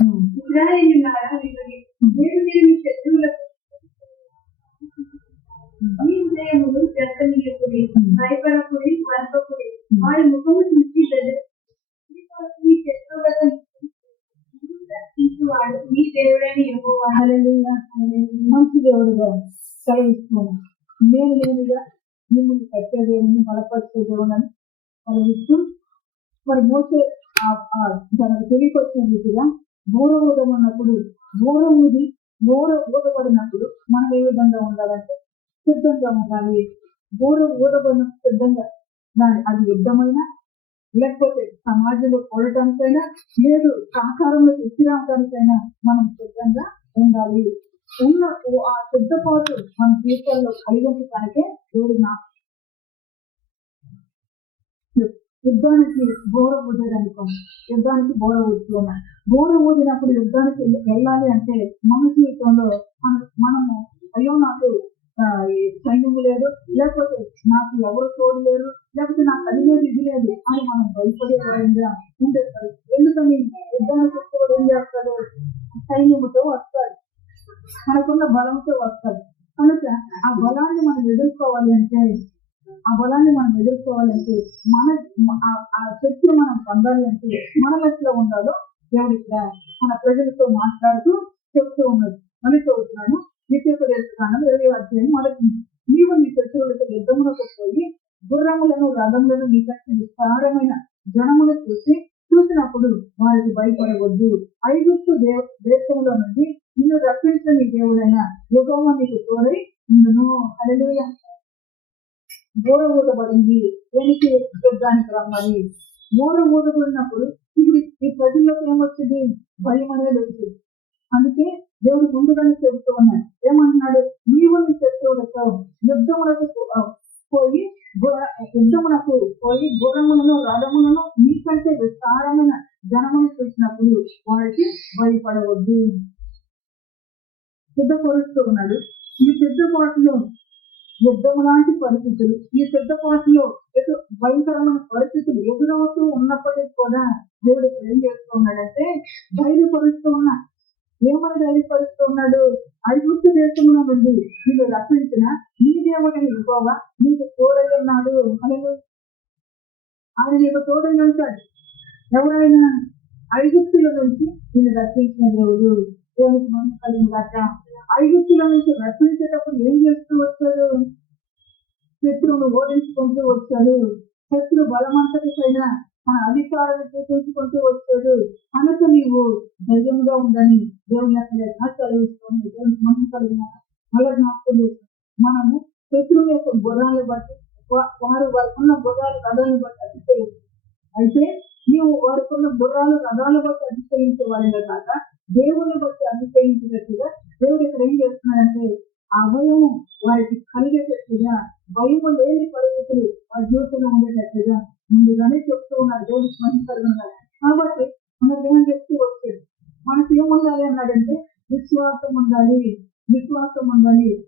ఇశ్రాయేలులారా వినండి, నేను మీ శత్రువులకు ఈ హృదయములు జక్కనీయకుడి, భయపడకుడి, వరపకుడి, వారి ముఖము చూసి మీ శత్రువులకు రక్షించువాడు మీ దేవుడైన యెహోవా. హల్లెలూయా. మంచి దేవుడుగా సెలవిస్తున్నాను. నేను లేనుగా మిమ్మల్ని కట్టే దేవుని బలపరిచే దేవుడని సెలవిస్తూ, మరి మోసే తనకు తెలియకొచ్చిన రీతిగా బోర ఊదమన్నప్పుడు బోర ఊదబడినప్పుడు మనం ఏ విధంగా ఉండాలంటే సిద్ధంగా ఉండాలి. బోర ఊదబడిన సిద్ధంగా అది యుద్ధమైనా, లేకపోతే సమాజంలో కూడటానికైనా, లేదు సహకారంలో తీసుకురావడానికైనా మనం సిద్ధంగా ఉండాలి. ఉన్న ఆ సిద్ధపాటు మన జీవితంలో కలిగించడానికే దేవుడు యుద్ధానికి బోర ఊదేదనుకో, యుద్ధానికి బోర ఊదుతున్నాం. బోర ఊదినప్పుడు యుద్ధానికి వెళ్ళాలి అంటే మన జీవితంలో మనము అయ్యో నాకు సైన్యము లేదు, లేకపోతే నాకు ఎవరు తోడు లేరు, లేకపోతే నాకు అది లేదు ఇది లేదు అని మనం భయపడే విధంగా ఉండేస్తారు. ఎందుకని యుద్ధానికి వచ్చేవాడు ఏం చేస్తాడు? సైన్యముతో వస్తాడు, మనకున్న బలంతో వస్తాడు. కనుక ఆ బలాన్ని మనం ఎదుర్కోవాలి అంటే ఆ శక్తిని మనం పొందాలి అంటే మనం ఎట్లా ఉండాలో దేవుడు ఇక్కడ మన ప్రజలతో మాట్లాడుతూ చెప్తూ ఉన్నాడు. మళ్ళీ చదువుతున్నాను. ద్వితీయోపదేశకాండం 20వ అధ్యాయం 1. నీవు నీ శత్రువులతో యుద్ధములకు పోయి గుర్రములను రథములను నీకంటే విస్తారమైన జనమును చూసినప్పుడు వారికి భయపడవద్దు. ఐగుప్తు దేశంలో నుండి నిన్ను రప్పించిన నీ దేవుడైన యెహోవా నీకు తోడై ఉండును. హల్లెలూయా. బోర ఊదబడింది, దేనికి? యుద్ధానికి రమ్మని. బోర ఊదబడినప్పుడు ఇప్పుడు ఈ ప్రజల్లోకి ఏమొచ్చింది? భయం అనేది వచ్చింది. అందుకే దేవుడు ముందుగానే చెబుతూ ఉన్నాడు. ఏమంటున్నాడు? నీవు నీ శత్రువులతో యుద్ధమునకు పోయి గుర్రములను రథములను నీకంటే విస్తారమైన జనమును చూసినప్పుడు వారికి భయపడవద్దు. సిద్ధపరుస్తూ ఉన్నాడు. ఈ సిద్ధపాటులో యుద్ధము లాంటి పరిస్థితులు, ఈ సిద్ధపాటులో భయంకరమైన పరిస్థితులు ఎదురవుతూ ఉన్నప్పటికీ కూడా దేవుడు ఏం చేస్తూ ఉన్నాడంటే ధైర్యపరుస్తూ ఉన్నాడు. ఏమని ధైర్యపరుస్తూ ఉన్నాడు? ఐగుప్తు దేశంలో నుండి నీవు రక్షించిన నీ దేవుడైన యెహోవా నీకు తోడై ఉన్నాడు. ఆయన నీకు తోడై ఉంటాడు. ఎవరైనా ఐగుప్తుల నుంచి నిన్ను రక్షించిన దేవుడు. దేవునికి మహిమ కలిగినగాక. ఐగుప్తుల నుంచి రక్షించేటప్పుడు ఏం చేస్తూ వచ్చాడు? శత్రువును ఓడించుకుంటూ వచ్చాడు. శత్రు బలమంతటి పైన మన అధికారాన్ని చూపించుకుంటూ వచ్చాడు. కనుక నీవు ధైర్యంగా ఉందని దేవుని యొక్క చదివిస్తుంది. దేవునికి మహిమ కలిగిన మళ్ళీ జ్ఞాపకం చేస్తాం. మనము శత్రువు యొక్క గుర్రాలను బట్టి వారికి ఉన్న గుర్రాలు రథాలను బట్టి అతిశయించు. అయితే నీవు వారికి ఉన్న గుర్రాలు రథాలను బట్టి అతిశయించే వారిగా కాక దేవుని బట్టి అతిశయించినట్టుగా దేవుడు ఇక్కడ ఏం చేస్తున్నాడంటే ఆ భయము వారికి కలిగేటట్టుగా, భయము లేని పరిస్థితులు వారి జీవితంలో ఉండేటట్టుగా ముందుగానే చెప్తూ ఉన్నారు. దేవుడికి మహిమ కలిగినారు. కాబట్టి మనకు ఏమని చెప్తూ వచ్చాడు? మనకి ఏముండాలి అన్నాడంటే విశ్వాసం ఉండాలి.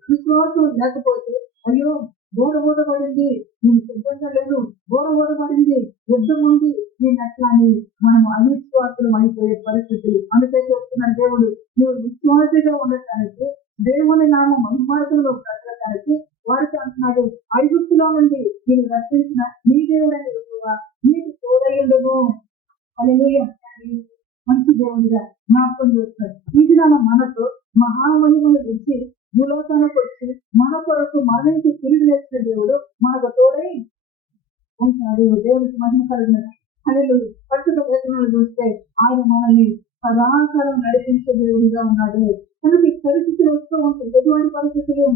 విశ్వాసం లేకపోతే అయ్యో బోర ఊదబడింది, నేను సిద్ధంగా లేదు, బోర ఊదబడింది, యుద్ధం ఉంది, నేను ఎట్లా అని మనం అవిశ్వాసులం అయిపోయే పరిస్థితులు. అందుకే చెప్తున్నాడు దేవుడు, నువ్వు విశ్వాసిగా ఉండటానికి, దేవుని నామం మహిమార్గంలో బ్రతకడానికి వారికి అంటున్నాడు, ఐగుప్తులో నుండి నేను రక్షించిన నీ దేవుడని యెహోవా నీకు తోడయ్యుండును. హల్లెలూయా. మంచి దేవుడిగా జ్ఞాపకం చేస్తున్నాడు. ఇది మనతో మహామహిమను గురించి భూలోకానికి వచ్చి మన కొరకు మరణించి తిరిగి లేచిన దేవుడు మనకు తోడై ఉంటాడు. దేవుడికి మహిమ కలిగిన హల్లెలూయా. పరిశుద్ధ లేఖనాలు చూస్తే ఆయన మనల్ని సదాకాలం నడిపించే దేవుడిగా ఉన్నాడు. కనుక ఈ పరిస్థితులు వస్తూ ఉంటాయి. ఎటువంటి పరిస్థితులు?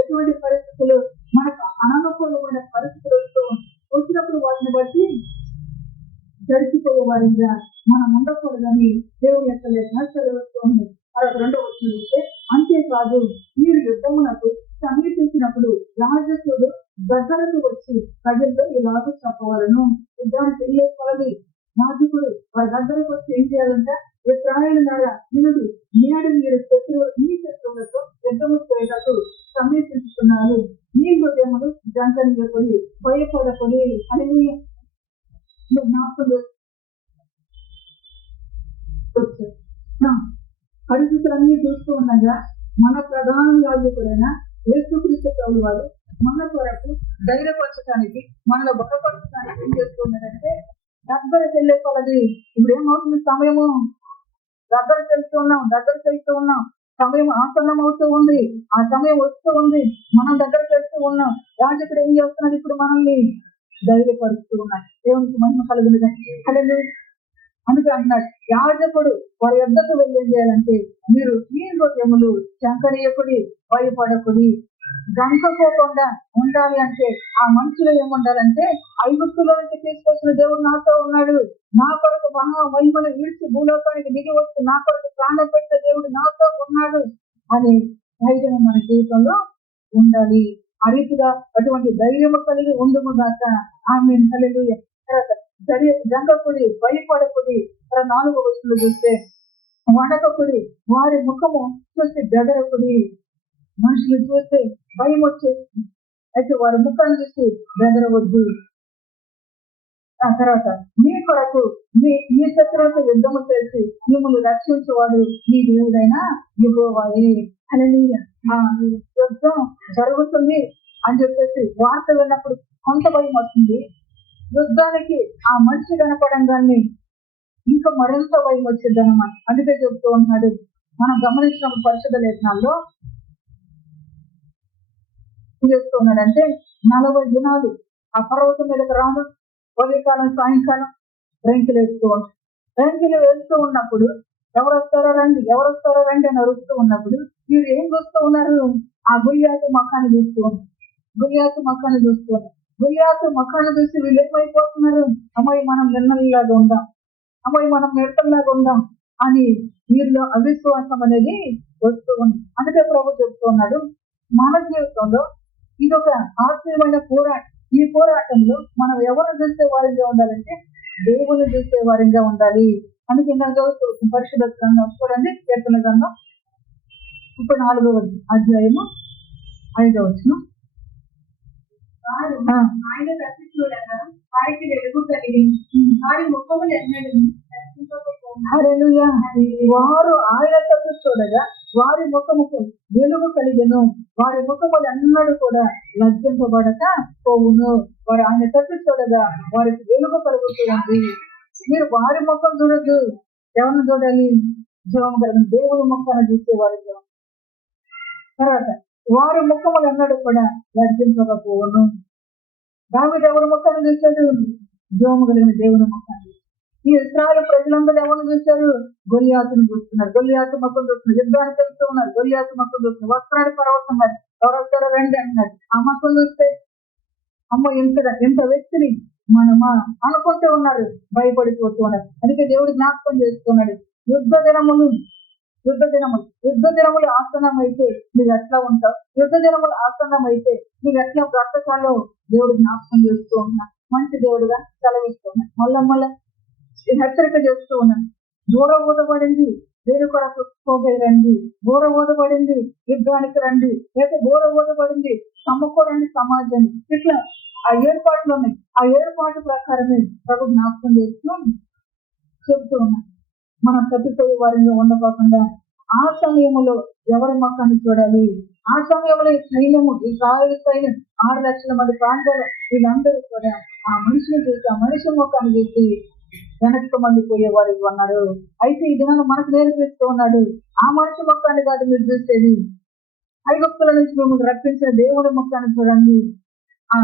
ఎటువంటి పరిస్థితులు? మనకు అననుకూలమైన పరిస్థితులు వచ్చినప్పుడు వాటిని బట్టి గడిచిపోయే వారిగా మనం ఉండకూడదని దేవుని యొక్క లేఖనాలు చదువుతుంది. 2వ వచనం చూస్తే, అంతేకాదు మీరు యుద్ధమునకు సమీపించినప్పుడు యాజకుడు దగ్గరకు వచ్చి ప్రజల్లో ఇలాగ చెప్పవలను. యుద్ధానికి వెళ్ళే కొలది యాజకుడు వారి దగ్గరకు వచ్చి ఏం చేయాలంట? ఇశ్రాయేలులారా వినుడి, నేడు మీరు మీ శత్రువులతో యుద్ధము చేయటకు సమీపించుతున్నారు. మీ హృదయములు జంకనీయకుడి, భయపడకుడి అని జ్ఞాపకం పరిస్థితులన్నీ చూస్తూ ఉండగా మన ప్రధాన యాజకుడైన యేసుక్రీస్తు ప్రభువు వారు మన కొరకు ధైర్యపరచడానికి, మనలో బలపరచడానికి ఏం చేస్తున్నారంటే దగ్గరకు వెళ్ళే కొలది ఇప్పుడు ఏమవుతుంది, సమయము దగ్గరకు వెళ్తూ ఉన్నాం, సమయం ఆసన్నం అవుతూ ఉంది, ఆ సమయం వస్తూ ఉంది, మనం దగ్గరకు వెళ్తూ ఉన్నాం. యాజకుడు ఏం చేస్తున్నాడు, ఇప్పుడు మనల్ని ధైర్యపరుస్తూ ఉన్నాడు. దేవునికి మహిమ కలుగుతుంది. అందుకే అంటున్నాడు, యాజకుడు వారి యొద్దకు వెళ్ళి ఏం చేయాలంటే, మీరు ఈ హృదయములు శంకనీయకుడి, భయపడకుడి, జంకపోకుండా ఉండాలి. అంటే ఆ మనుషులు ఏముండాలంటే, ఐగుప్తులో నుంచి తీసుకొచ్చిన దేవుడు నాతో ఉన్నాడు, నా కొరకు మహా మహిమను విడిచి భూలోకానికి దిగి వచ్చి నా కొరకు ప్రాణం పెట్టే దేవుడు నాతో ఉన్నాడు అనే ధైర్యం మన జీవితంలో ఉండాలి. ఆ రీతిగా అటువంటి ధైర్యము కలిగి ఉండుము గాక. ఆమేన్. హల్లెలూయా. తర్వాత జంకకుడి, భయపడకుడి. 4వ వచనంలో చూస్తే, వణకకుడి, వారి ముఖము చూస్తే బెదరకుడి. మనుషులు చూస్తే భయం వచ్చేసి అయితే వారి ముఖాన్ని చూసి బెదరవద్దు. ఆ తర్వాత మీ కొరకు మీ శత్రువులతో యుద్ధము చేసి మిమ్మల్ని రక్షించేవాడు మీ దేవుడైన యెహోవాయే. హల్లెలూయా. యుద్ధం జరుగుతుంది అని చెప్పేసి వార్త విన్నప్పుడు కొంత భయం వస్తుంది. యుద్ధానికి ఆ మనిషి కనపడంగానే ఇంకా మరింత భయం వచ్చింది అన్నమాట. అందుకే చెప్తూ ఉన్నాడు, మనం గమనించిన పరిశుద్ధ లేఖనాల్లో చేస్తూ ఉన్నాడంటే 40 దినాలు ఆ పర్వతం మీదకి రాను, ఉదయకాలం సాయంకాలం రంకిలు వేస్తూ ఉంటాడు. రంకిలు వేస్తూ ఉన్నప్పుడు ఎవరు వస్తారో రండి అని అరుస్తూ ఉన్నప్పుడు వీరు ఏం చూస్తూ ఉన్నారు, ఆ గుళ్యాతు మఖాన్ని చూస్తూ ఉన్నారు. గుళ్యాతు మఖాన్ని చూసి వీళ్ళు ఏమైపోతున్నారు, అమ్మాయి మనం నిన్నలాగా ఉందాం, అమ్మాయి మనం మెడతల్లాగా ఉందాం అని వీరిలో అవిశ్వాసం అనేది వస్తూ ఉంది. అందుకే ప్రభు చెప్తూ ఉన్నాడు, మన జీవితంలో ఇదొక ఆశ్చర్యమైన పోరాటం. ఈ పోరాటంలో మనం ఎవరు చూసే వారిగా ఉండాలంటే దేవుని చూసే వారిగా ఉండాలి. అందుకే పరిశుద్ధ గ్రంథం చూడండి, కీర్తన గ్రంథం 34వ అధ్యాయము 5వ వచనం. ఆయన కత్తి చూడగా వారికి వెలుగు కలిగి వారి ముఖములు ఎన్నడూ హల్లెలూయా. వారు ఆయన కత్తి చూడగా వారి ముఖముకు వెలుగు కలిగెను, వారి ముఖములు ఎన్నడూ కూడా లజ్జింపబడక పోవును. వారు ఆయన కత్తి చూడగా వారికి వెలుగు కలుగుతుంది. మీరు వారి ముఖం చూడద్దు, ఎవరిని చూడాలి, జీవము కలిగిన దేవుని ముఖాన్ని చూసేవారిగా. తర్వాత వారి ముఖములు ఎన్నడూ కూడా లజ్జింపకపోవును. దావీదు ఎవరి ముఖాన్ని చూశాడు, జీవము కలిగిన దేవుని ముఖాన్ని. ఈ ఇశ్రాయేలు ప్రజలందరూ ఎవరిని చూశారు, గొలియాతును చూస్తున్నారు. గొలియాతు ముఖం చూస్తున్నారు, యుద్ధానికి వెళ్తూ ఉన్నారు, గొలియాతు ముఖం చూస్తున్నారు. వస్త్రాన్ని పర్వతున్నారు, ఎవరు వస్తారో రండి అంటున్నారు. ఆ ముఖం చూస్తే అమ్మ ఎంత వ్యక్తిని మనమా అనుకుంటూ ఉన్నారు, భయపడిపోతూ ఉన్నారు. అందుకే దేవుడు జ్ఞాపకం చేస్తున్నాడు, యుద్ధ దినములు ఆసన్నం అయితే మీరు ఎట్లా ఉంటావు, యుద్ధ దినములు ఆసన్నం అయితే మీరు ఎట్లా బ్రతకాలో దేవుడు జ్ఞాపకం చేస్తూ ఉన్నా, మంచి దేవుడుగా సెలవిస్తూ ఉన్నా, మళ్ళా హెచ్చరిక చేస్తూ ఉన్నాను. దూర ఊదబడింది దేని కొరకు రండి, దూర ఊదబడింది యుద్ధానికి రండి, లేకపోతే దూర ఊదబడింది సమకూరండి సమాజాన్ని. ఇట్లా ఆ ఏర్పాట్లు ఉన్నాయి. ఆ ఏర్పాటు ప్రకారమే ప్రభు జ్ఞాపకం చేస్తూ చెప్తూ ఉన్నాను. మనం తప్పిపోయే వారిని ఉండకోకుండా ఆ సమయంలో ఎవరి ముఖాన్ని చూడాలి. ఆ సమయంలో ఈ సైన్యము, ఈ ఇశ్రాయేలు సైన్యం 6 లక్షల మంది ప్రాంతాలు, వీళ్ళందరూ కూడా ఆ మనిషిని చూసి, ఆ మనిషి ముఖాన్ని చూసి వెనక్కి మంది పోయేవారు ఉన్నారు. అయితే ఈ దినాన్ని మనకు నేర్పిస్తూ ఉన్నాడు, ఆ మనిషి ముఖాన్ని కాదు మీరు చూసేది, ఐగుప్తుల నుంచి మిమ్మల్ని రక్షించిన దేవుడి ముఖాన్ని చూడండి. ఆ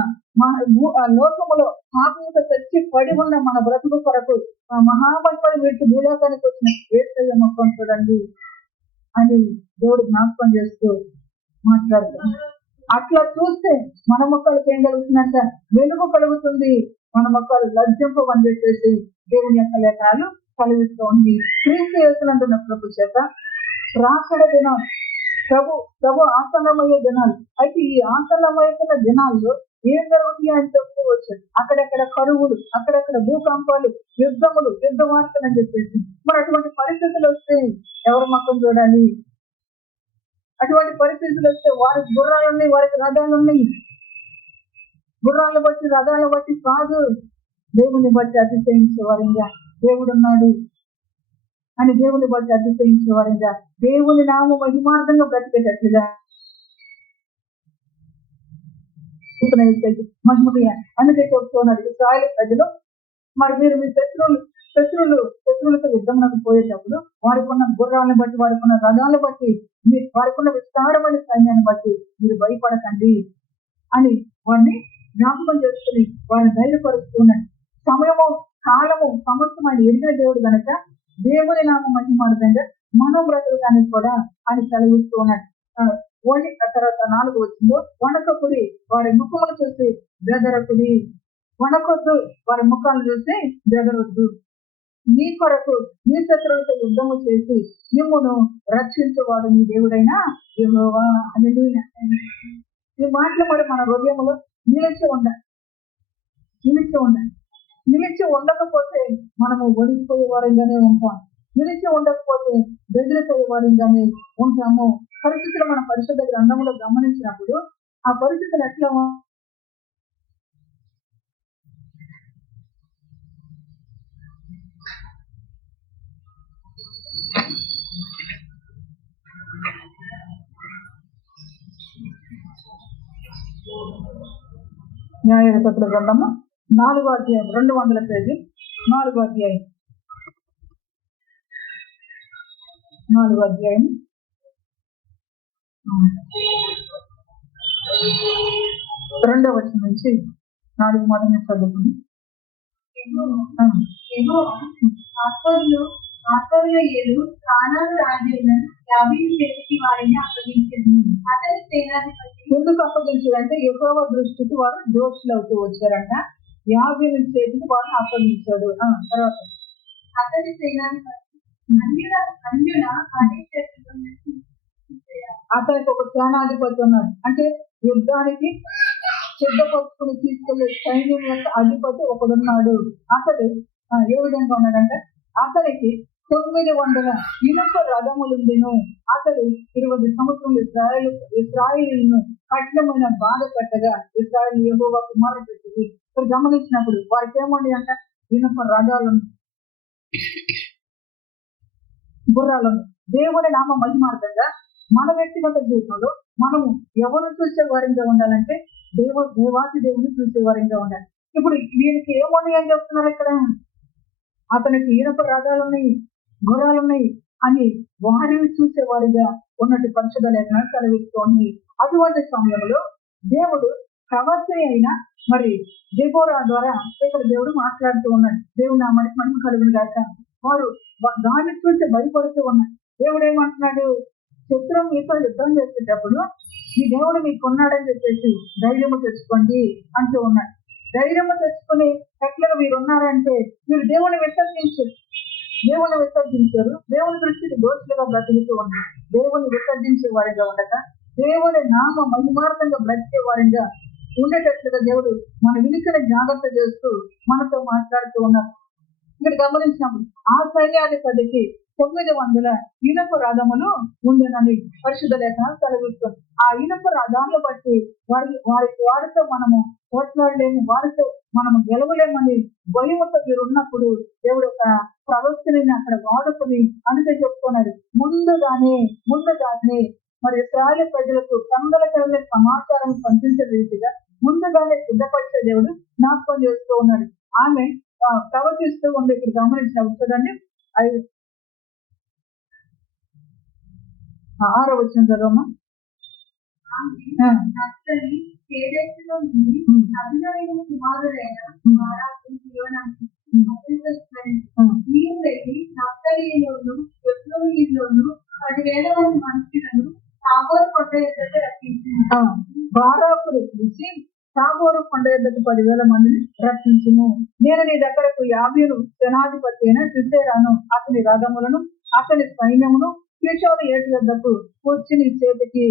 లోకములో పాపంతో తెచ్చి పడి ఉన్న మన బ్రతుకు కొరకు ఆ మహామహిమను వీటి భూలోకానికి వచ్చిన యేసయ్య ముఖం చూడండి అని దేవుడు జ్ఞాపకం చేస్తూ మాట్లాడుతాం. అట్లా చూస్తే మన మొక్కలకి ఏం కలుగుతుందంట, వెలుగు కలుగుతుంది. మన మొక్కలు లజ్జింపని చెప్పేసి దేవుని యొక్క లేఖనాలు కలిగిస్తూ ఉంది. క్రీస్తు యేసునందున్న ప్రభు చేత రాకడ దినాలు, ప్రభు ఆసన్నమయ్యే దినాలు. అయితే ఈ ఆసన్నమవుతున్న దినాల్లో ఏం జరుగుతాయి అని చెప్తూ వచ్చాడు. అక్కడెక్కడ కరువులు, అక్కడెక్కడ భూకంపాలు, యుద్ధములు, యుద్ధ వార్తలు అని చెప్పేసి. మరి అటువంటి పరిస్థితులు వస్తే ఎవరి ముఖం చూడాలి? అటువంటి పరిస్థితులు వస్తే వారికి గుర్రాలున్నాయి, వారికి రథాలున్నాయి. గుర్రాలను బట్టి రథాలను బట్టి కాదు, దేవుని బట్టి అతిశయించే వారిగా దేవుడు ఉన్నాడు అని దేవుని బట్టి అతిశయించే వారంగా, దేవుని నామ మహిమార్థంగా బ్రతికేటట్లుగా మహిమగా. అందుకే చెప్తున్నాడు ఇశ్రాయేలు ప్రజలు, మరి మీరు మీ శత్రువులతో యుద్ధంలోకి పోయేటప్పుడు వారికి ఉన్న గుర్రాలను బట్టి, వారికి ఉన్న రథాలను బట్టి, వారికి ఉన్న విస్తారమైన సైన్యాన్ని బట్టి మీరు భయపడకండి అని వారిని జ్ఞాపకం చేసుకుని వారిని ధైర్యపరుస్తున్నాడు. సమయము, కాలము, సంవత్సరం ఆయన ఎరిగిన దేవుడు కనుక దేవుని నామ మహిమార్థంగా మనం బ్రతకడానికి కూడా ఆయన సెలవిస్తూ ఉన్నాడు. తర్వాత 4 వచ్చిందో, వణకకుడి వారి ముఖములు చూసి బెదరకుడి. వణకొద్దు, వారి ముఖాలు చూసి బెదరొద్దు. మీ కొరకు మీ శత్రువులతో యుద్ధము చేసి మిమ్మును రక్షించేవాడు మీ దేవుడైనా యెహోవా. హల్లెలూయా. ఈ మాటలు మరి మన హృదయంలో నిలిచి ఉండాలి. నిలిచి ఉండకపోతే మనము ఒడిగిపోయే వారంగానే ఉంటాం. నిలిచి ఉండకపోతే బెదిరిపోయే వారంగానే ఉంటాము. పరిస్థితులు మన పరిశుద్ధ గ్రంథంలో గమనించినప్పుడు ఆ పరిస్థితులు ఎట్లా న్యాయాధిపతుల గ్రంథము 4వ అధ్యాయం 200 పేజీ 4వ అధ్యాయం 2వ వచనం నుంచి 4 మొదలు చదువుకుని. ఆశ్చర్యలు కానాను రాజైన యాబీను చేతికి వారిని అప్పగించింది. అతని సేనాధిపతి ఎందుకు అప్పగించారంటే యెహోవా దృష్టికి వారు దోషులు అవుతూ వచ్చారంట. యాబీను చేతికి వారిని అప్పగించాడు. తర్వాత అతని సేనాధిపతి అన్యుల అదే చేతిలో అతనికి ఒక సేనాధిపతి ఉన్నాడు. అంటే యుద్ధానికి సిద్ధపరుచుకుని తీసుకెళ్లే సైన్యం యొక్క అధిపతి ఒకడున్నాడు. అతడు ఏ విధంగా ఉన్నాడంటే, అతనికి 900 ఇనుప రథములుండెను. అతడు 20 సంవత్సరాలు ఇశ్రాయేలును కఠినమైన బాధ పెట్టగా ఇశ్రాయేలు యెహోవా కుమారుడు పెట్టింది. ఇక్కడ గమనించినప్పుడు వారికి ఏమండి అంటే ఇనుప రథాలు, గుర్రాలు. దేవుని నామ మహిమార్థంగా మన వ్యక్తిగత జీవితంలో మనము ఎవరు చూసే వారంగా ఉండాలంటే దేవాతి దేవుని చూసే వారంగా ఉండాలి. ఇప్పుడు వీరికి ఏమని అని చెప్తున్నారు ఇక్కడ, అతనికి ఇనుప రథాలున్నాయి, గుర్రాలున్నాయి అని వారిని చూసే వారిగా ఉన్నట్టు పరిశుద్ధ లేఖనాలు సెలవిస్తోంది. అటువంటి సమయంలో దేవుడు ప్రవక్త అయిన మరి దెబోరా ద్వారా ఇక్కడ దేవుడు మాట్లాడుతూ ఉన్నాడు. దేవుడు నామానికి మహిమ కలుగును గాక. వారు దాన్ని చూసి భయపడుతూ ఉన్నారు. దేవుడు ఏమంటున్నాడు, శత్రువు మీతో యుద్ధం చేసేటప్పుడు మీ దేవుడు మీకు ఉన్నాడని చెప్పేసి ధైర్యము తెచ్చుకోండి అంటూ ఉన్నాడు. ధైర్యము తెచ్చుకుని ఎట్లా మీరు ఉన్నారంటే మీరు దేవుని విసర్జించారు. దేవుని దృష్టికి దోషులుగా బ్రతుకుతూ ఉన్నారు. దేవుని విసర్జించే వారిగా ఉండక దేవుని నామ మహిమార్థంగా బ్రతికే వారిగా ఉండేటట్లుగా దేవుడు మన వినికిని జాగ్రత్త చేస్తూ మనతో మాట్లాడుతూ ఉన్నారు. ఇక్కడ గమనించినప్పుడు ఆ సైన్యాధిపతికి 900 ఇనుప రథములు ఉండేనని పరిశుద్ధ లేఖనాలు సెలవిస్తుంది. ఆ ఇనుప రథాలను బట్టి వారితో మనము పోట్లాడలేము, వారితో మనము గెలవలేమని భయముతో మీరు ఉన్నప్పుడు దేవుడు ఒక ప్రవక్తని అక్కడ వాడుకుని అందుకే చెప్పుకున్నాడు. ముందుగానే మరి ఇశ్రాయేలు ప్రజలకు కందల సమాచారం పంపించే రీతిగా ముందుగానే సిద్ధపరిచే దేవుడు జ్ఞాపకం చేస్తూ ఉన్నాడు. ఆమె ప్రవర్తిస్తూ ఉంది. ఇక్కడ గమనించాము చూడండి. 6వ వచనం చదవమ్మా. కుమారుడైన నీవు వెళ్ళి నఫ్తాలీలోను యెఫ్లోనులోను 10,000 మంది మనుషులను తాబోరు కొండ ఎద్దకు రప్పించింది. బారాకును పిలిచి తాబోరు కొండ ఎద్దకు 10,000 మందిని రప్పించును. నేను నీ దగ్గరకు యాబీను సేనాధిపతి అయిన సిసెరాను అతని రథములను అతని సైన్యమును కిషోరు ఏటి వద్దకు వచ్చి నీ చేతికి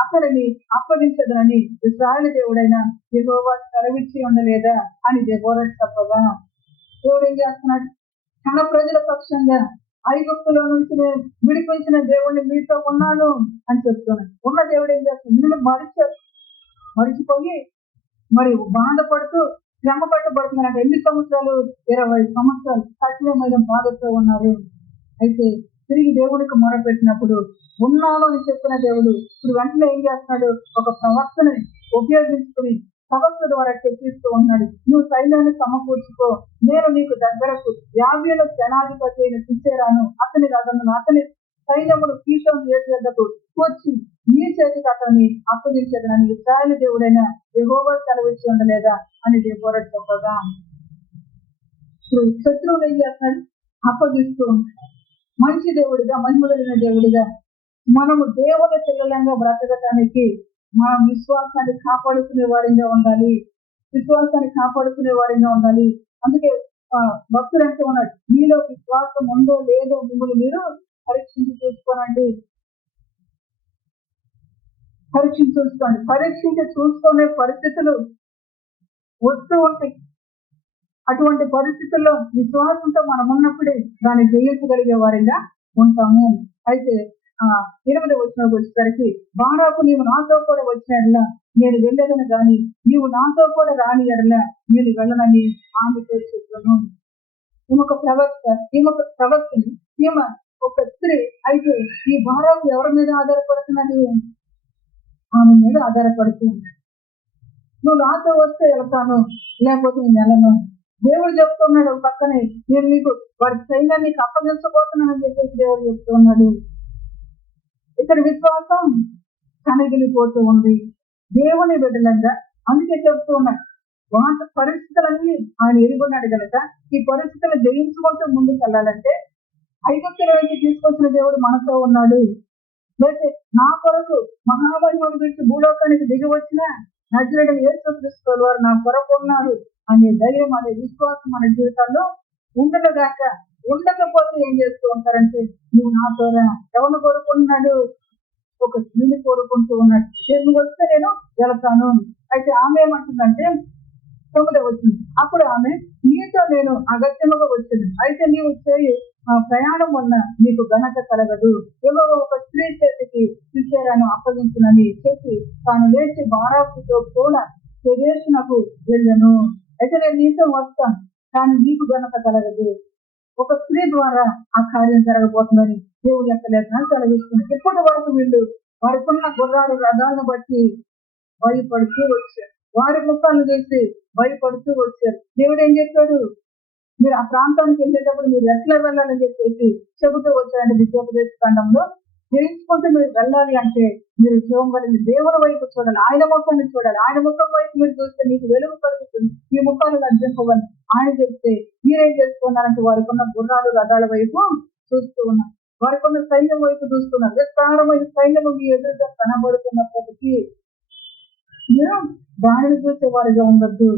అతడిని అప్పగించదనని ఇశ్రాయేలు దేవుడైన యెహోవా సెలవిచ్చి ఉండలేదా అని దెబోరా చెప్పగా, దేవుడు ఏం చేస్తున్నాడు, తన ప్రజల పక్షంగా ఐగుప్తులో నుంచి విడిపించిన దేవుడిని మీతో ఉన్నాను అని చెప్తున్నాడు. ఉన్న దేవుడు ఏం చేస్తున్నాడు, వీళ్ళు మరిచిపోయి మరి బాధపడుతూ శ్రమ పట్టబడుతున్నారు. ఎన్ని సంవత్సరాలు? 20 సంవత్సరాలు కఠినమైన బాధతో ఉన్నారు. అయితే తిరిగి దేవుడికి మొరపెట్టినప్పుడు ఉన్నాను అని చెప్పిన దేవుడు ఇప్పుడు వెంటనే ఏం చేస్తున్నాడు, ఒక ప్రవక్తని ఉపయోగించుకుని ప్రవక్త ద్వారా చెప్పిస్తూ ఉన్నాడు, నువ్వు సైన్యాన్ని సమకూర్చుకో, నేను నీకు దగ్గరకు 50 జనాధిపతి అయిన సిసెరాను అతని రథమును అతని సైన్యమును కీషోను ఏటి వద్దకు వచ్చి నీ చేతికి అతన్ని అప్పగించదనని ఇశ్రాయేలు దేవుడైన యెహోవా సెలవిచ్చి ఉండలేదా అని దెబోరా చెప్పగా, ఇప్పుడు శత్రువులు ఏం చేస్తాడు, అప్పగిస్తూ ఉంటాడు. మంచి దేవుడిగా, మహిమలైన దేవుడిగా మనము దేవుని పిల్లలంగా బ్రతకటానికి మనం విశ్వాసాన్ని కాపాడుకునే వారిగా ఉండాలి, విశ్వాసాన్ని కాపాడుకునే వారిగా ఉండాలి. అందుకే భక్తుడు అంటూ ఉన్నాడు, మీలో విశ్వాసం ఉందో లేదో మిమ్మల్ని మీరు పరీక్షించి చూసుకోనండి, పరీక్షించి చూసుకునే పరిస్థితులు వస్తూ ఉంటాయి. అటువంటి పరిస్థితుల్లో విశ్వాసంతో మనం ఉన్నప్పుడే దాన్ని జయించగలిగే వారిగా ఉంటాము. అయితే 8వ వచనంలోకి వచ్చేసరికి, బారాకు నీవు నాతో కూడా వచ్చిన ఎడల నేను వెళ్ళదను గాని నీవు నాతో కూడా రాని ఎడల నేను వెళ్ళనని ఆమెతో చెప్పాను. ఈమె ఒక ప్రవక్తని, ఈమె ఒక స్త్రీ. అయితే ఈ బారాకు ఎవరి మీద ఆధారపడుతున్నాడు, ఆమె మీద ఆధారపడుతుంది. నువ్వు నాతో వస్తే వెళ్తాను, లేకపోతే నేను వెళ్ళను. దేవుడు చెప్తున్నాడు పక్కనే, నేను నీకు వారి సైన్యాన్ని నీకు అప్పగించబోతున్నానని చెప్పేసి దేవుడు చెప్తున్నాడు. ఇక్కడ విశ్వాసం కనగిలిపోతూ ఉంది దేవుని బిడ్డలంగా. అందుకే చెప్తూ ఉన్నాడు, పరిస్థితులన్నీ ఆయన ఎరుగున్నాడు కనుక ఈ పరిస్థితులు జయించుకుంటూ ముందుకు వెళ్ళాలంటే ఐగుప్తుల నుంచి తీసుకొచ్చిన దేవుడు మనతో ఉన్నాడు. లేకపోతే నా కొరకు మహాబలిని విడిచి భూలోకానికి దిగి వచ్చిన నజరేయుడైన యేసుక్రీస్తు వారు నా కొరకు ఉన్నారు అనే ధైర్యం, అనే విశ్వాసం మన జీవితాల్లో ఉండగాక, ఉండకపోతే ఏం చేస్తూ ఉంటారంటే, నువ్వు నాతో ఎవరిని కోరుకుంటున్నాడు, ఒక స్త్రీని కోరుకుంటూ ఉన్నాడు. నువ్వు వస్తే నేను వెళతాను. అయితే ఆమె ఏమంటుందంటే 9వ వచనం, అప్పుడు ఆమె నీతో నేను అగత్యముగా వచ్చాను, అయితే నీవు చేయి ప్రయాణం వల్ల నీకు ఘనత కలగదు, ఏమో ఒక స్త్రీ చేతికి సిసెరాను అప్పగించునని చెప్పి తాను లేచి బారాకుతో కూడా కెదేషునకు వెళ్ళను. అయితే నేను నీతో వస్తాను కానీ నీకు ఘనత కలగదు. ఒక స్త్రీ ద్వారా ఆ కార్యం జరగబోతుందని దేవుడు యొక్క లేఖనాలు సెలవిస్తున్నాడు. ఇప్పటి వరకు వీళ్ళు వారికున్న గుర్రాలు రథాలను బట్టి భయపడుతూ వచ్చారు, వారి ముఖాలను చేసి భయపడుతూ వచ్చారు. దేవుడు ఏం చెప్పాడు, మీరు ఆ ప్రాంతానికి వెళ్ళేటప్పుడు మీరు ఎట్లా వెళ్ళాలని చెప్పేసి చెబుతూ వచ్చారంటే విద్యోపదేశ ఖండంలో, తెలుసుకుంటూ మీరు వెళ్ళాలి అంటే మీరు జీవంగలిగిన దేవుని వైపు చూడాలి, ఆయన ముఖాన్ని చూడాలి. ఆయన ముఖం వైపు మీరు చూస్తే మీకు వెలుగు కలుగుతుంది, ఈ ముఖాలను అర్జింపవని ఆయన చెప్తే మీరేం చేసుకున్నారంటే వారికి ఉన్న గుర్రాలు రథాల వైపు చూస్తూ ఉన్నారు, వారికి ఉన్న సైన్యం వైపు చూస్తున్నారు. విస్తారమైన సైన్యము మీ ఎదురుగా కనబడుతున్నప్పటికీ మీరు దానిని చూసే వారిగా ఉండొద్దు.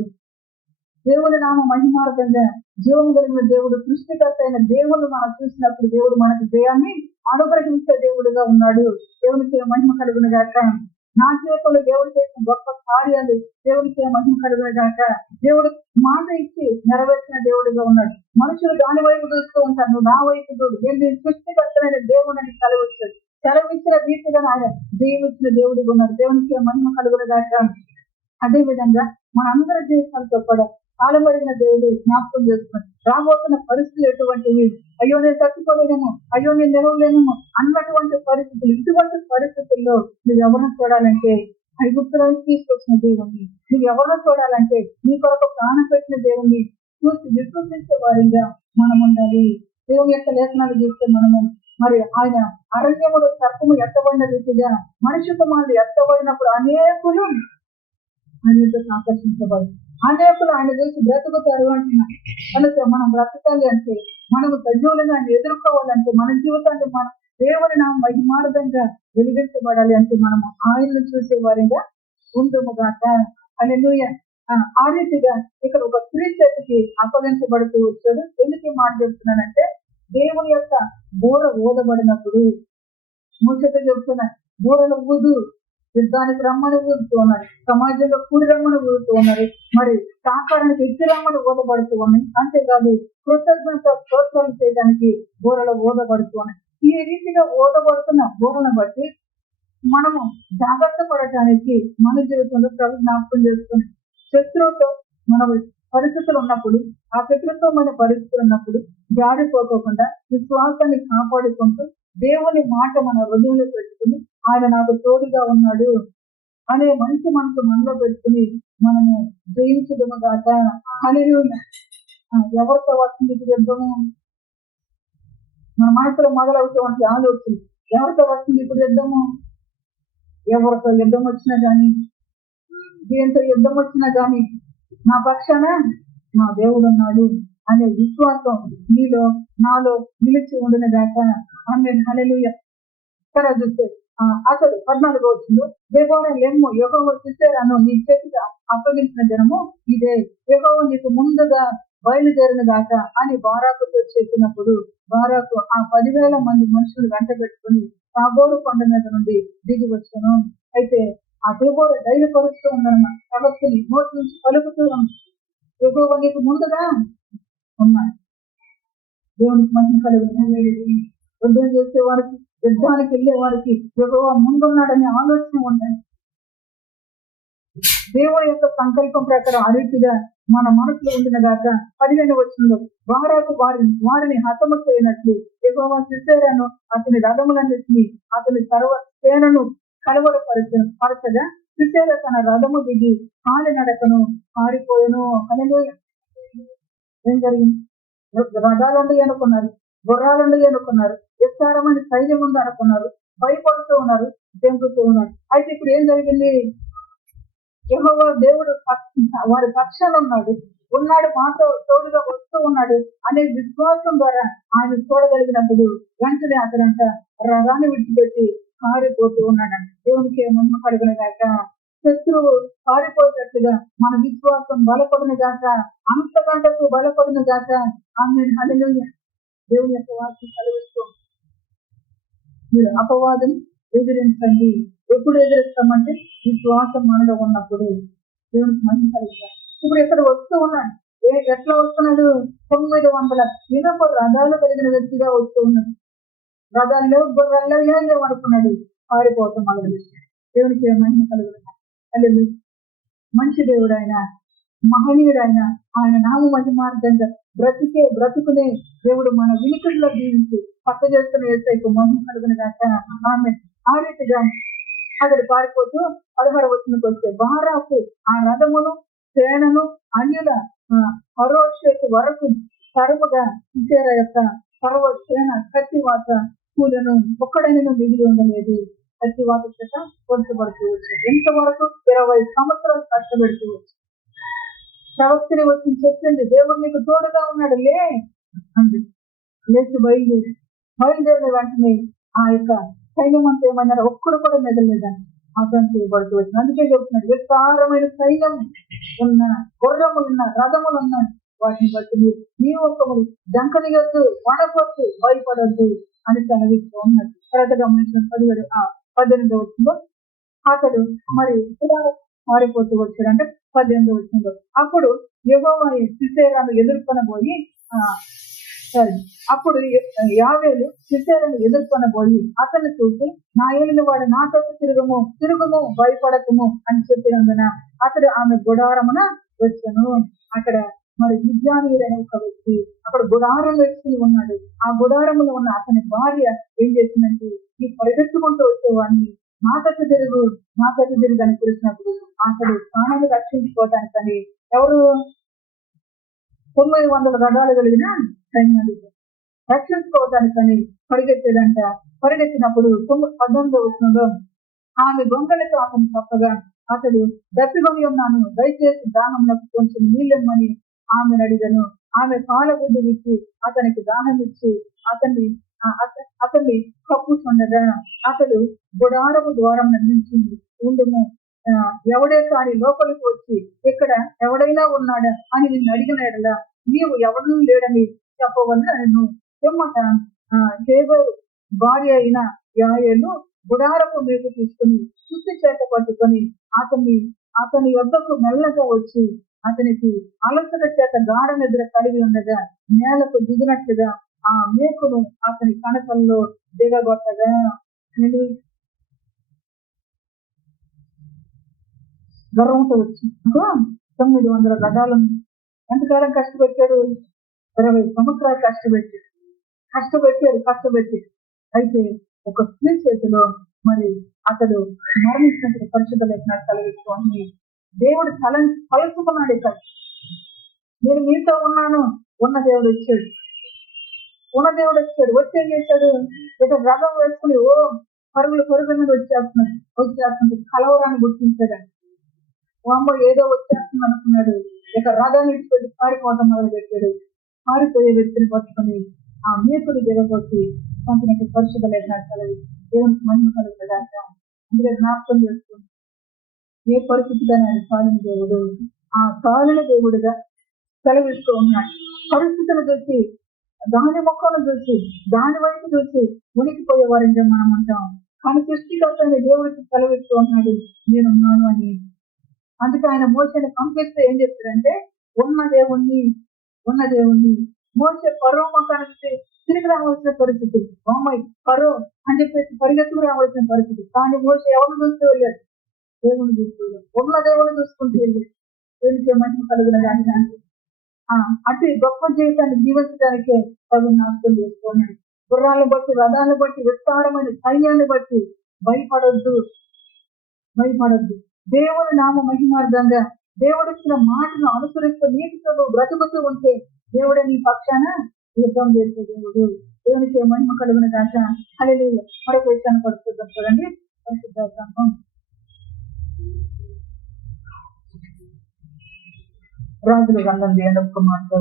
దేవుని నామ మహిమార్థంగా జీవం కలిగిన దేవుడు, సృష్టికర్త అయిన దేవుడు మనం చూసినప్పుడు దేవుడు మనకు జయాన్ని అనుగ్రహించే దేవుడుగా ఉన్నాడు. దేవునికి మహిమ కలుగును గాక. నా చేతులు దేవుడు చేసిన గొప్ప కార్యాలు దేవునికి మహిమ కలుగును గాక. దేవుడు మాట ఇచ్చి నెరవేర్చిన దేవుడుగా ఉన్నాడు. మనుషులు దాని వైపు చూస్తూ ఉంటారు, నువ్వు నా వైపు చూడు. నేను సృష్టికర్తమైన దేవుడిని సెలవిచ్చిన రీతిగా ఆయన జయమిచ్చిన దేవుడిగా ఉన్నాడు. దేవునికి మహిమ కలుగును గాక. అదే విధంగా మనందరి జీవితాలతో కూడా కాలబడిన దేవుడు జ్ఞాపకం చేసుకున్నాడు. రాబోతున్న పరిస్థితులు ఎటువంటివి, అయ్యో నేను తట్టుకోలేనేమో, అయ్యో నేను నిలవలేనేమో అన్నటువంటి పరిస్థితులు. ఇటువంటి పరిస్థితుల్లో నువ్వు ఎవరిని చూడాలంటే ఐగుప్తులను తీసుకొచ్చిన దేవుణ్ణి, నువ్వు ఎవరిని చూడాలంటే నీ కొరకు ప్రాణం పెట్టిన దేవుణ్ణి చూసి విశ్వసించే వారిగా మనం ఉండాలి. దేవుని యొక్క లేఖనాలు చూస్తే మనము మరి ఆయన అరణ్యములో సర్పము ఎత్తబడిన రీతిగా మనిషి కుమారుడు ఎత్తబడినప్పుడు అనేకులు ఆయనతో ఆకర్షించబడు, అనేకులు ఆయన చూసి బ్రతుకుతారు అంటున్నారు. కనుక మనం బ్రతకాలి అంటే, మనము సజీవులుగా ఆయన ఎదుర్కోవాలంటే, మన జీవితాన్ని మనం దేవుని నా మహిమార్థంగా వెలిగించబడాలి అంటే మనము ఆయనను చూసే వారిగా ఉండుముగాక. హల్లెలూయా. ఆ రీతిగా ఇక్కడ ఒక స్త్రీ చేతికి అప్పగించబడుతూ వచ్చాడు. ఎందుకు మాట చెప్తున్నానంటే, దేవుని యొక్క బోర ఊదబడినప్పుడు మూసతో చెప్తున్నా, బోరలు ఊదు, యుద్ధానికి రమ్మని ఊదుతూ ఉన్నారు, సమాజంలో కూడి రమ్మని ఊదుతూ ఉన్నారు, మరి సాకారానికి ఎత్తి రమ్మని ఊదబడుతూ ఉన్నాయి. అంతేకాదు కృతజ్ఞత స్తోత్రాలు చేయడానికి బోరలు ఊదబడుతూ ఉన్నాయి. ఈ రీతిగా ఊదబడుతున్న బోరలను బట్టి మనము జాగ్రత్త పడటానికి మన జీవితంలో ప్రభు జ్ఞాపకం చేసుకుని శత్రువుతో మనం పరిస్థితులు ఉన్నప్పుడు, ఆ పితృత్వమైన పరిస్థితులు ఉన్నప్పుడు జారిపోకోకుండా విశ్వాసాన్ని కాపాడుకుంటూ దేవుని మాట మన హృదయంలో పెట్టుకుని ఆయన నాకు తోడుగా ఉన్నాడు అనే మంచి మనసు మనలో పెట్టుకుని మనము జయించడము గాక. హల్లెలూయా. ఎవరితో వస్తుంది ఇప్పుడు యుద్ధము? మన మనసులో మొదలవుతామంటే ఆలోచన ఎవరితో వస్తుంది ఇప్పుడు యుద్ధము? ఎవరితో యుద్ధం వచ్చినా గాని, దేంతో యుద్ధం వచ్చినా గాని నా పక్షాన నా దేవుడు ఉన్నాడు అనే విశ్వాసం నీలో నాలో నిలిచి ఉండిన గాక. ఆమేన్. హల్లెలూయా. తర్వాత చూస్తే అతడు 14వ వచనంలో దెబోరా లెమ్ము, యెహోవా సిసెరాను నీ చేతికి అప్పగించిన జనము ఇదే, యెహోవా నీకు ముందుగా బయలుదేరిన గాక అని బారాకుతో చెప్పినప్పుడు బారాకు ఆ 10,000 మంది మనుషులు వెంట పెట్టుకుని తాబోరు కొండ మీద నుండి దిగి వచ్చాను. అయితే ఆ దెబోరా ధైర్యపరుస్తూ ఉందన్న ప్రవక్తని నోటి నుంచి పలుకుతూ యెహోవా నీకు ముందుగా ఉన్నాడు. దేవునికి మహిమ కలుగుతుంది. యుద్ధం చేసే వారికి, యుద్ధానికి వెళ్ళే వారికి యెహోవా ముందున్నాడనే ఆలోచన ఉండాలి. దేవుని యొక్క సంకల్పం ప్రకారం ఆ రీతిగా మన మనసులో ఉండిన గాక. 15వ వచనంలో బారాకు వారిని హతము చేయనట్లు యెహోవా సిసెరాను అతని రథములన్నిటినీ అతని సర్వ సేనను పరచగా సిసెరా తన రథము దిగి కాలి నడకను పారిపోయాను. హల్లెలూయా. ఏం జరిగింది? రథాలుండి అనుకున్నారు, గుర్రాలుండి అనుకున్నారు, విస్తారమైన సైన్యం ఉంది అనుకున్నారు, భయపడుతూ ఉన్నారు, జంకుతూ ఉన్నారు. అయితే ఇప్పుడు ఏం జరిగింది? యెహోవా దేవుడు వారి పక్షాన ఉన్నాడు మాతో తోడుగా వస్తూ ఉన్నాడు అనే విశ్వాసం ద్వారా ఆయన చూడగలిగినప్పుడు వెంటనే అతనంట రథాన్ని విడిచిపెట్టి పారిపోతూ ఉన్నాడంట. దేవునికి మహిమ కలుగును గాక. శత్రువు పారిపోయేటట్లుగా మన విశ్వాసం బలపడును గాక, అంతకంటకు బలపడును గాక. ఆమేన్. హల్లెలూయా. దేవుని యొక్క వాక్యం చదివిస్తూ మీరు అపవాదం ఎదిరించండి. ఎప్పుడు ఎదిరిస్తామంటే విశ్వాసం మనలో ఉన్నప్పుడు. దేవునికి మహిమ కలుగుతుంది. ఇప్పుడు ఇక్కడ వస్తూ ఉన్నాడు. ఎట్లా వస్తున్నాడు? 900 ఇనుప రథాలు కలిగిన వ్యక్తిగా వస్తూ ఉన్నాడు. రథాల్లో గుర్రాల్లో ఏం లేవనుకున్నాడు, పారిపోతాం మొదలు. దేవునికి మహిమ కలుగుతుంది. హల్లెలూయా. మంచి దేవుడు ఆయన, మహనీయుడైన ఆయన నామ మహిమార్థంగా బ్రతుకునే దేవుడు మన వినికిడిలో జీవించి పక్క చేస్తున్న ఏసైకు మహిమ కలుగును గాక. ఆమేన్. ఆ రీతిగా అతడు పారిపోతూ 16వ వచనంకి వస్తే బారాకు ఆ రథమును సేనను అన్యుల హరోషేతు వరకు తరుముగా సిసెరా యొక్క సర్వ సేన కత్తివాత కూలను ఒక్కడైనా మిగిలి ఉండలేదు. కత్తివాత చేత పొందబడుతూ వచ్చింది. ఎంతవరకు 20 సంవత్సరాలు కష్టపెడుతూ వచ్చింది. ప్రవక్తని వచ్చి చెప్పింది, దేవుడు నీకు తోడుగా ఉన్నాడు లే అంది. లేచి బయలుదేరిన వెంటనే ఆ యొక్క సైన్యం అంతా ఏమన్నారు, ఒక్కడు కూడా మెదలేదని అర్థం చేయబడుతూ వచ్చింది. అందుకే చెప్తున్నాడు, విస్తారమైన సైన్యం ఉన్న, గుర్రములున్న, రథములున్న వాటిని బట్టి మీ ఒక్కములు జంకనియొద్దు, వణకొద్దు, భయపడొద్దు అని సెలవిస్తూ ఉన్నది. తర్వాత గమనించిన 18వ వచనంలో అతడు మరి మారిపోతూ వచ్చాడంటే 18వ వచనంలో అప్పుడు యెహోవా సిసెరాను ఎదుర్కొనబోయి అప్పుడు యావేలు సిసెరాను ఎదుర్కొనబోయి అతన్ని చూసి నా ఏలిన వాడు నాతో తిరుగుము భయపడకము అని చెప్పినందున అతడు ఆమె గుడారమున వచ్చాను. అక్కడ మరి విద్యానీయుడైన ఒక వ్యక్తి అక్కడ గుడారం వేసుకుని ఉన్నాడు. ఆ గుడారంలో ఉన్న అతని భార్య ఏం చేసిందంటే ఈ పరిగెత్తుకుంటూ వచ్చేవాడిని నాకట్టు తిరుగు అని తెలిసినప్పుడు అతడు ప్రాణాలు రక్షించుకోవటానికని ఎవరు 900 రథాలు కలిగిన సైన్యాలు రక్షించుకోవటానికని పరిగెత్తాడంట. పరిగెత్తినప్పుడు 18వ వచనంలో ఆమె దొంగలతో అతను తప్పగా అతడు దప్పికొని ఉన్నాను, దయచేసి దాహంలో కొంచెం నీళ్ళెమ్మని ఆమెను అడిగాను. ఆమె పాల గుడ్డు విచ్చి అతనికి దాహం ఇచ్చి అతన్ని కప్పుచుండగా అతడు గుడారపు ద్వారం నిర్మించింది ఉండుము, ఎవడే కానీ లోపలికి వచ్చి ఇక్కడ ఎవడైనా ఉన్నాడా అని నిన్ను అడిగిన ఎడల నీవు ఎవడూ లేడని చెప్పవలన నన్ను చెమ్మట హేబెరు భార్య అయిన యాయేలు గుడారపు మేకు తీసుకుని చుట్టి చేత పట్టుకొని అతని యొద్దకు మెల్లగా వచ్చి అతనికి అలసట చేత గాఢ నిద్ర కలిగి ఉండగా నేలకు దిగినట్లుగా ఆ మేకును అతని కణకల్లో దిగగొట్టగా గర్వంతో వచ్చి 900 రథాలను ఎంతకాలం కష్టపెట్టారు? 20 సంవత్సరాలు కష్టపెట్టి అయితే ఒక స్త్రీ చేతిలో మరి అతడు మరణించినట్టు పరిశుద్ధ లేఖనాలు కలిగిస్తూ దేవుడు తలుచుకున్నాడు. ఇక్కడ నేను మీతో ఉన్నాను. ఉన్న దేవుడు వచ్చాడు. వచ్చి ఏం చేశాడు? ఇక్కడ రథం వేసుకుని పరుగుల మీద వచ్చేస్తున్నాడు. కలవరాన్ని గుర్తించాడు. అమ్మ ఏదో వచ్చేస్తుంది అనుకున్నాడు. ఇక రథాన్ని ఇచ్చిపెట్టి పారిపోవడం మొదలు పెట్టాడు. పారిపోయే వ్యక్తిని పట్టుకొని ఆ మేకుడు దిగబట్టి పంపినట్టు పరిశుద్ధ లేఖనాలు కలిగి దేవునికి మహిమ కలుగుతాడంట. అందులో జ్ఞాపకం చేస్తుంది ఏ పరిస్థితిగా ఆయన కాలిన దేవుడు, ఆ కాలిన దేవుడుగా సెలవిస్తూ ఉన్నాడు. పరిస్థితులు చూసి, దాని మొక్కను చూసి, దాని వైపు చూసి ఉనికిపోయేవారంటే మనం అంటాం. కానీ సృష్టికర్త దేవుడికి సెలవిస్తూ ఉన్నాడు, నేనున్నాను అని. అందుకే ఆయన మోసని పంపిస్తే ఏం చెప్తాడంటే ఉన్న దేవుణ్ణి మోసే పరో మొక్కానికి తిరిగి రావాల్సిన పరిస్థితి. అమ్మాయి పరో అని చెప్పేసి పరిగెత్తుకు రావాల్సిన పరిస్థితి. కానీ మోసే ఎవరిని చూస్తూ వెళ్ళాడు? దేవుని చూస్తూ వెళ్ళాడు. ఉన్న దేవుని చూసుకుంటూ వెళ్ళాడు. దేవునికి మహిమ కలిగిన దానికి అటు గొప్ప జీవితాన్ని జీవించడానికే తగు నాశనం చేసుకున్నాడు. గుర్రాలను బట్టి, రథాలను బట్టి, విస్తారమైన సైన్యాన్ని బట్టి భయపడొద్దు. దేవుని నామ మహిమార్థంగా దేవుడిచ్చిన మాటను అనుసరిస్తూ నీతితో బ్రతుకుతూ ఉంటే దేవుడే నీ పక్షాన యుద్ధం చేసే దేవుడు. దేవునికి మహిమ కలిగిన దాక. హల్లెలూయా. మరొక విషయాన్ని పరిశుద్ధం చూడండి. పరిశుద్ధ గ్రంథం రాజుల గ్రంథం 8వ కుమార్తె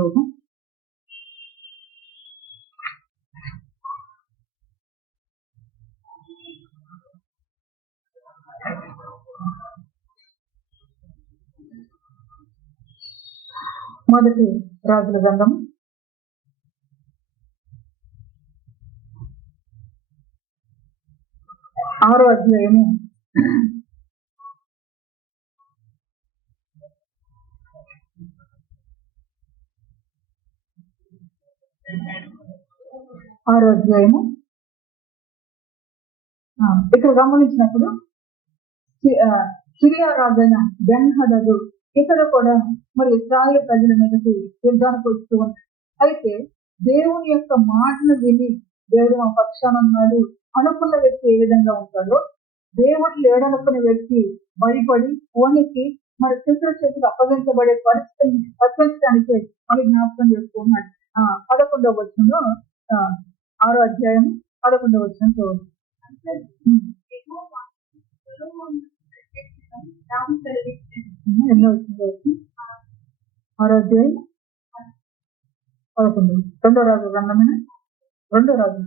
మొదటి రాజుల గ్రంథం 6వ అధ్యాయము 6వ అధ్యాయము ఇక్కడ గమనించినప్పుడు సిరియా రాజైన బెన్హదదు ఇతడు కూడా మరి ఇశ్రాయేలు ప్రజల మీదకి యుద్ధానికి వస్తూ ఉన్నాడు. అయితే దేవుని యొక్క మాటను విని దేవుడు మా పక్షాన ఉన్నాడు అనుకున్న వ్యక్తి ఏ విధంగా ఉంటాడో, దేవుడు లేడనుకున్న వ్యక్తి భయపడి వణికి మరి శత్రు చేతికి అప్పగించబడే పరిస్థితిని తప్పించడానికే మళ్ళీ జ్ఞాపకం చేస్తూ ఉన్నాడు. 11వ వచనంలో 6వ అధ్యాయం 11వ వచనంతో ఎన్నో వచ్చింది? 6వ అధ్యాయం 11. 2వ రాజు గ్రంథమైన 2వ రాజు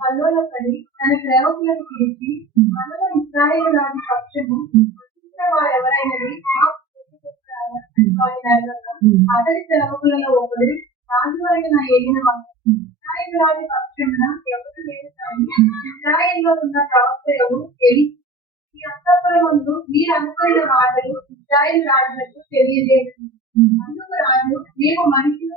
కల్లోలపడి తన సేవకులను పిలిచి మనలో ఇశ్రాయేలు రాజు పక్షము వారెవరైనది అతని సేవకులలో ఒకరు రాజు అయిన ఏలిన వారు ఇశ్రాయేలు రాజు పక్షమున ఎవరు లేదు కానీ ఇశ్రాయేల్లో ఉన్న ప్రవక్త ఎవరు ఎలి. ఈ అంతఃపుర ముందు మీరు అనుకున్న మాటలు ఇశ్రాయేలు రాజులకు తెలియజేసి అందుకు రాజు మేము మనుషులు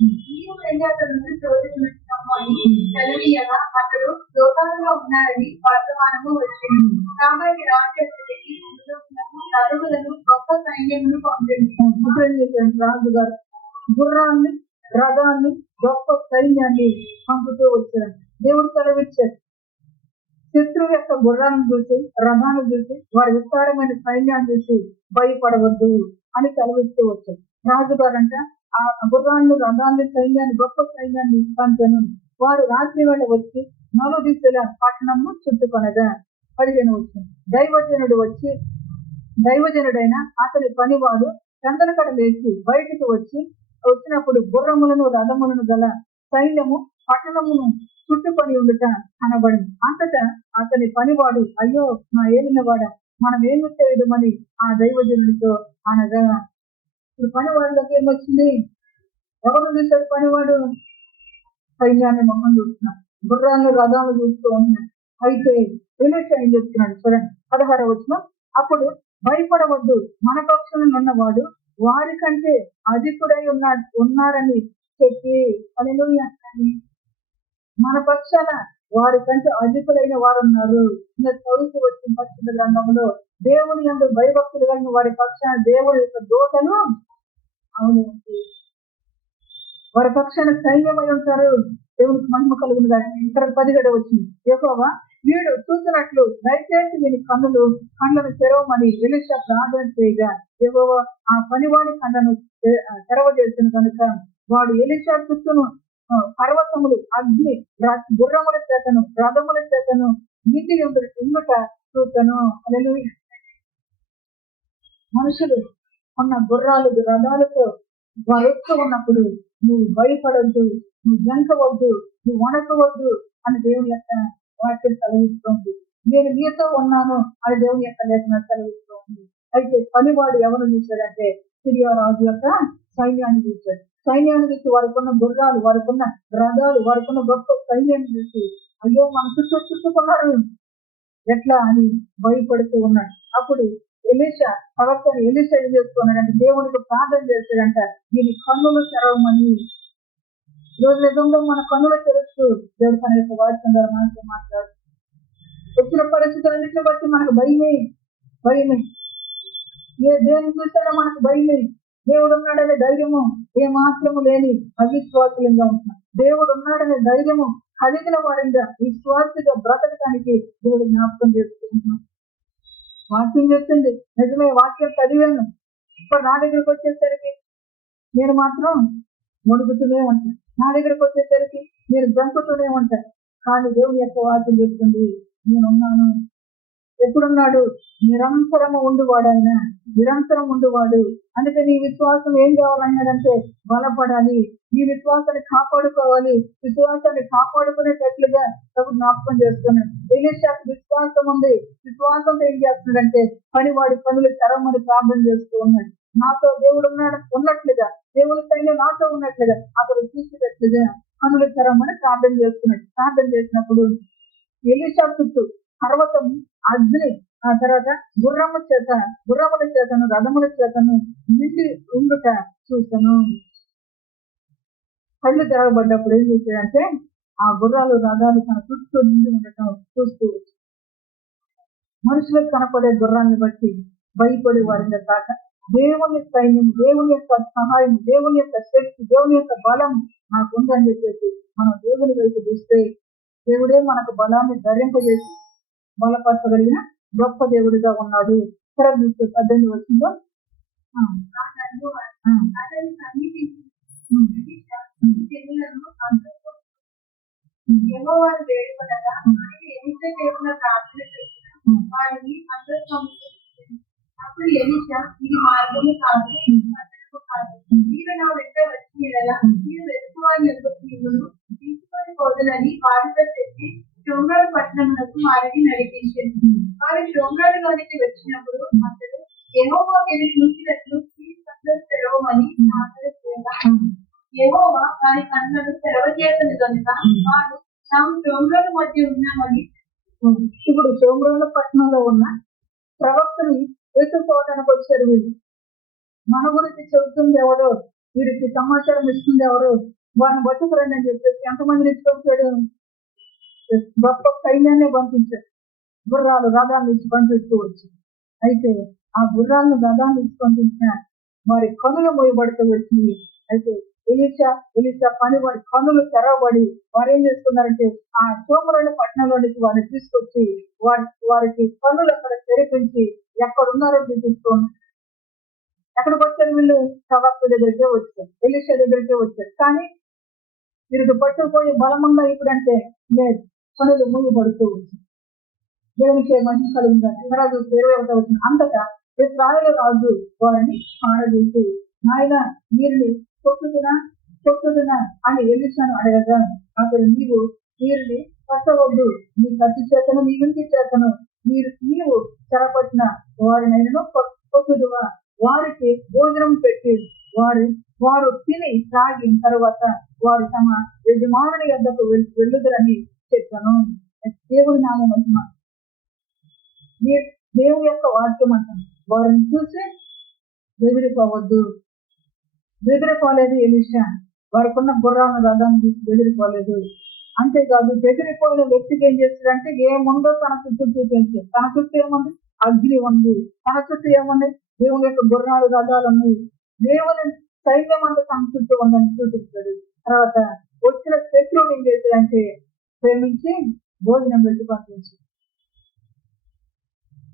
నీవు వెళ్ళి అతను చోటుకున్నామని చదివియగా అతడు దోతాలుగా ఉన్నారని వర్తమానము వచ్చింది. కాబట్టి రాజు అతడికి రథములను గొప్ప సైన్యమును పంపింది. రాజుగారు గుర్రాన్ని, రథాన్ని, గొప్ప సైన్యాన్ని పంపుతూ వచ్చారు. దేవుడు సెలవిచ్చారు, శత్రువు యొక్క గుర్రాలను చూసి, రథాన్ని చూసి, వారి విస్తారమైన సైన్యాన్ని చూసి భయపడవద్దు అని సెలవిస్తూ వచ్చారు. రాజుగారంట ఆ గుర్రాన్ని, రథాన్ని, సైన్యాన్ని, గొప్ప సైన్యాన్ని పంపను. వారు రాత్రి వేళ వచ్చి నలుదిశల పట్టణము చుట్టుకొనగా 15వ వచనం. దైవజనుడైన అతని పనివాడు చందనకడ లేచి బయటకు వచ్చినప్పుడు గుర్రములను, రథములను గల సైన్యము పట్టణమును చుట్టుకొని ఉండుట కనబడింది. అంతటా అతని పనివాడు, అయ్యో నా ఏలినవాడ, మనం ఏమి చేయడమని ఆ దైవజనుడితో అనగా, ఇప్పుడు పనివాడిలోకి ఏమొచ్చింది? ఎవరు చూశాడు? పనివాడు సైన్యాన్ని మొహం చూస్తున్నాడు, గుర్రాలను, రథాలు చూస్తూ ఉన్నాడు. అయితే ఎలీషా ఏం చెప్తున్నాడు చూడండి, 16వ వచనం. అప్పుడు భయపడవద్దు, మన పక్షంలో ఉన్నవాడు వారికంటే అధికుడై ఉన్నారని చెప్పి, హల్లెలూయా, మన పక్షాన వారి కంటే అధికులైన వారు ఉన్నారు. ఇంకా చదువుతూ వచ్చిన పరిశుద్ధ గ్రంథంలో దేవుని యందు భయభక్తులు కలిగిన వారి పక్షాన దేవుడి యొక్క దూతలు అవును వారి పక్షాన సైన్యమై ఉంటారు. దేవునికి మహిమ కలుగును గాక. ఇక్కడ 17 వచ్చింది. యెహోవా వీడు చూసినట్లు దయచేసి వీని కళ్ళను తెరవమని ఎలీషా ప్రార్థన చేయగా యెహోవా ఆ పనివాడి కళ్ళను తెరవజేసిన కనుక వాడు ఎలీషా చుట్టూను పర్వతములు అగ్ని గుర్రముల చేతను రథముల చేతను నిండి ఉండుట చూతను. హల్లెలూయా. మనుషులు ఉన్న గుర్రాలు రథాలతో వారు ఉన్నప్పుడు నువ్వు భయపడవద్దు, నువ్వు జంకవద్దు, నువ్వు వణకవద్దు అని దేవుని యొక్క వాక్యం సెలవిస్తోంది. నేను మీతో ఉన్నాను అని దేవుని యొక్క లేఖనం సెలవిస్తోంది. అయితే పనివాడు ఎవరు చూశాడంటే సిరియా రాజు యొక్క సైన్యాన్ని చూశాడు. సైన్యాన్ని చూసి వారికున్న గుర్రాలు, వారికున్న రథాలు, వారికున్న గొప్ప సైన్యాన్ని చూసి అయ్యో మన చుట్టుకున్నారు ఎట్లా అని భయపడుతూ ఉన్నాడు. అప్పుడు ఎలీషా ప్రవక్తను ఎలీషా ఏం చేసుకున్నాడంటే దేవునికి ప్రార్థన చేశాడంట, దీని కన్నులు తెరవమని. ఈరోజు నిజంగా మన కన్నులు తెరుస్తూ దేవుడు తన యొక్క వాక్యం ద్వారా మనతో మాట్లాడు. వచ్చిన పరిస్థితులన్నింటిని బట్టి మనకు భయమే. దేని చూసాడో మనకు భయమే. దేవుడు ఉన్నాడనే ధైర్యము ఏ మాత్రము లేని అవిశ్వాసులంగా ఉంటున్నాం. దేవుడు ఉన్నాడనే ధైర్యము కలిగిన వారంగా విశ్వాసిగా బ్రతకడానికి దేవుడు జ్ఞాపకం చేసుకుంటున్నాం. వాక్యం చెప్తుంది నిజమే, వాక్యం చదివాను. ఇప్పుడు నా దగ్గరకు వచ్చేసరికి నేను మాత్రం మొడుగుతూనే ఉంటాను. నా దగ్గరకు వచ్చేసరికి నేను జంకుతూనే ఉంటాను. కానీ దేవుని యొక్క వాక్యం చెప్తుంది నేనున్నాను. ఎప్పుడున్నాడు? నిరంతరము ఉండువాడు. ఆయన నిరంతరం ఉండువాడు. అందుకే నీ విశ్వాసం ఏం కావాలన్నాడంటే బలపడాలి. నీ విశ్వాసాన్ని కాపాడుకోవాలి. విశ్వాసాన్ని కాపాడుకునేటట్లుగా ప్రభు జ్ఞాపకం చేస్తున్నాడు. ఎలీషాకు విశ్వాసం ఉంది. విశ్వాసంతో ఏం చేస్తున్నాడంటే పనివాడి పనులు తెరమని ప్రార్థన చేస్తూ ఉన్నాడు. నాతో దేవుడు ఉన్నట్లుగా, దేవుని సైన్యం నాతో ఉన్నట్లుగా అతడు చూసేటట్లుగా పనులు తెరమని ప్రార్థన చేస్తున్నాడు. ప్రార్థన చేసినప్పుడు ఎలీషా చుట్టూ పర్వతం అగ్ని, ఆ తర్వాత గుర్రముల చేతను రథముల చేతను నిండి ఉండుట చూసాను. కళ్ళు తెరవబడ్డప్పుడు ఏం చేశాడంటే ఆ గుర్రాలు రథాలు తన చుట్టూ నిండి ఉండటం చూస్తూ మనుషులకు కనపడే గుర్రాన్ని బట్టి భయపడి వారిని కాక దేవుని సైన్యం, దేవుని యొక్క సహాయం, దేవుని యొక్క శక్తి, దేవుని యొక్క బలం నాకు ఉందని చెప్పేసి మనం దేవుని వైపు చూస్తే దేవుడే మనకు బలాన్ని ధరింపజేసి బలపరచగలిగిన గొప్ప దేవుడిగా ఉన్నాడు. 18 వచ్చిందో యెహోవాను వేడుకొనగా ఆయన ఎలీషా చేసిన ప్రార్థన చేసిన వారిని అప్పుడు ఎలీషా ఇది మార్గము కాదు, మీరు నా వెంట వచ్చి మీరు వెతుకువారిని తీసుకొని పోదునని వారితో చెప్పి షోమ్రోను పట్టణమునకు వారిని నడిపించింది. వారు షోమ్రోనులోనికి వచ్చినప్పుడు అతడు యెహోవా మీరు చూసినట్లు తెరవమని ప్రార్థన చేయగా యెహోవా వారి కన్నులను తెరవజేతను కనుక వారు తాము షోమ్రోను మధ్య ఉన్నామని. ఇప్పుడు షోమ్రోను పట్టణంలో ఉన్న ప్రవక్తని ఎత్తుకోవడానికి వచ్చారు. వీళ్ళు మన గురించి చెబుతుంది ఎవరో, వీరికి సమాచారం ఇస్తుంది ఎవరో, వారిని బతుకురండి అని చెప్పేసి ఎంతమందిని ఇచ్చుకొచ్చాడు? గొప్ప సైన్యాన్ని పంపించాడు. గుర్రాలు రథాన్ని ఇచ్చి పంపిస్తూ వచ్చి అయితే ఆ గుర్రాలను రథాన్ని ఇచ్చి పంపించిన వారి కనులు మోయబడుతూ వచ్చింది. అయితే ఎలీషా పని వారి కనులు తెరవబడి వారు ఏం చేస్తున్నారంటే ఆ షోమ్రోను పట్టణంలోనికి వారిని తీసుకొచ్చి వారికి కనులు అక్కడ తెరిపించి ఎక్కడున్నారో చూపిస్తున్నారు. ఎక్కడికి వచ్చారు వీళ్ళు? ప్రవక్త దగ్గరికే వచ్చారు, ఎలీషా దగ్గరికే వచ్చారు. కానీ వీరికి పట్టుకుపోయి బలముందా ఇప్పుడంటే లేదు, పనులు మూయబడుతూ వచ్చాయి. దేవునికి మహిమ కలుగుతుంది. 21 వచ్చింది. అంతటా ఇశ్రాయేలు రాజు వారిని ఆడదీసి నాయన వీరిని కొట్టుదునా అని ఎలీషాను అడగగా అతడు నీవు వీరిని పట్టవద్దు, నీ కత్తి చేతను నీ ఇంటి చేతను నీవు చెరపట్టిన వారినైనా కొట్టుదువా, వారికి భోజనం పెట్టి వారు తిని తాగిన తర్వాత వారు తమ యజమానుని యొద్దకు వెళ్ళుదురని చెప్పాను. దేవుడి నామ మహిమ. దేవుని యొక్క వాక్యం అంటాం. వారిని చూసి బెదిరిపోలేదు ఎలీషా. వారికున్న గుర్రాలను రథాన్ని చూసి బెదిరిపోలేదు. అంతేకాదు బెదిరిపోయిన వ్యక్తికి ఏం చేస్తాడంటే ఏముందో తన చుట్టూ చూపించి, తన చుట్టూ ఏముంది, అగ్ని ఉంది, తన చుట్టూ ఏముంది, దేవుని యొక్క గుర్రాలు రథాలు ఉన్నాయి, దేవుని సైన్యం అంతా తన చుట్టూ ఉందని చూపిస్తాడు. తర్వాత వచ్చిన శత్రువుని ఏం చేశాడంటే ప్రేమించి భోజనం పెట్టి పంపించి,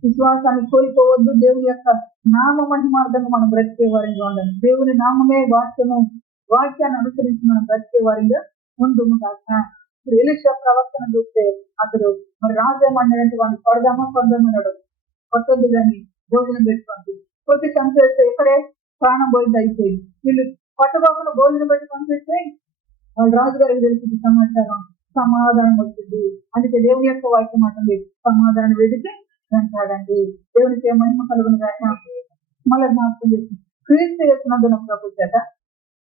విశ్వాసాన్ని కోల్పోవద్దు. దేవుని యొక్క నామ మహిమార్థంగా మనం బ్రతికే వారిగా ఉండాలి. దేవుని నామమే వాక్యాన్ని అనుసరించి మనం బ్రతికే వారిగా ముందుము కాక. ఇప్పుడు ఎలీషా ప్రవర్తన చూస్తే అతడు మరి రాజేమన్నాడంటే వాడిని కొడదామన్నాడు. కొట్టద్దు కానీ భోజనం పెట్టి పంపించి, కొట్టి చంపేస్తే ఇక్కడే ప్రాణం పోయింది, అయిపోయింది. వీళ్ళు కొట్టబోకుండా భోజనం పెట్టి పంపిస్తే వాళ్ళు రాజుగారికి తెలిసింది సమాచారం, సమాధానం వచ్చింది. అందుకే దేవుని యొక్క వాక్యం అంటుంది, సమాధానం వెతికి వెంటాడండి. దేవునికి మహిమ కలుగును కాక. మళ్ళీ జ్ఞాపకం చేసి క్రీస్తు చేసినందున ప్రభు చేత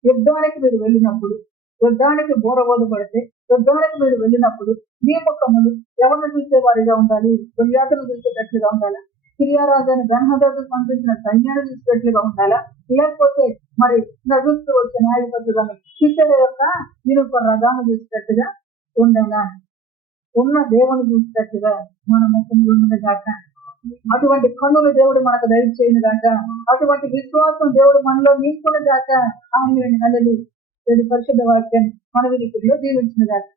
యుద్ధానికి మీరు వెళ్ళినప్పుడు, యుద్ధానికి బోరబోధపడితే, యుద్ధానికి మీరు వెళ్ళినప్పుడు మీ ముఖములు ఎవరిని చూసేవారిగా ఉండాలి? గొల్యాతును చూసేటట్లుగా ఉండాలా? సిరియారాజాన్ని బెన్హదదు పంపించిన సైన్యాన్ని చూసేటట్లుగా ఉండాలా? లేకపోతే మరి నడుస్తూ వచ్చే న్యాయపతులను కిచెడ యొక్క ఇనుప రథాన్ని చూసేటట్టుగా ఉండాలా? ఉన్న దేవుని చూసేటట్టుగా మన ముఖములు ఉన్నది కాక. అటువంటి కన్నులు దేవుడు మనకు దయచేయను గాక. అటువంటి విశ్వాసం దేవుడు మనలో నింపును గాక. ఆయన నల్లలు పరిశుద్ధ వాక్యం మన వినికిడిలో దీవించిన గాక.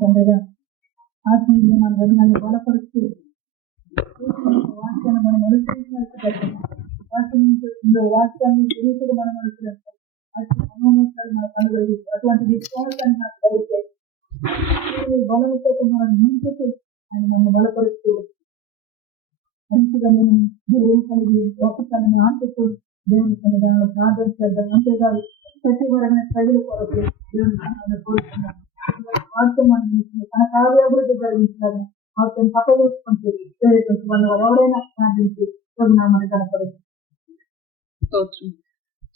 తండ్రిగా ఆత్మీయ మన వదనాన్ని బలపరుస్తూ వాక్యాన్ని మనం అనుసరించాల్సి వాక్యాన్ని గురించి మనం అనుసరించాలి. మనోమోసాలు మనకు అనుగ్రహించి అటువంటి విశ్వాసాన్ని నాకు దయచేసి బలముతో మనం ముందుకు ఆయన నన్ను బలపరుస్తూ మంచిగా నేను దేవుని కలిగి గొప్పతనాన్ని ఆశిస్తూ దేవుని సన్నిధానంలో ప్రార్థన చేద్దాం. అంతేకాదు సత్యపరమైన ప్రజల కొరకు దేవుని కోరుతున్నాను. వాక్యం తన కార్యాభివృద్ధి కలిగించాలని వాక్యం పక్కదూసుకుంటూ మన ఎవరైనా ప్రార్థించి నామాన్ని కనపడుతుంది. స్తోత్రం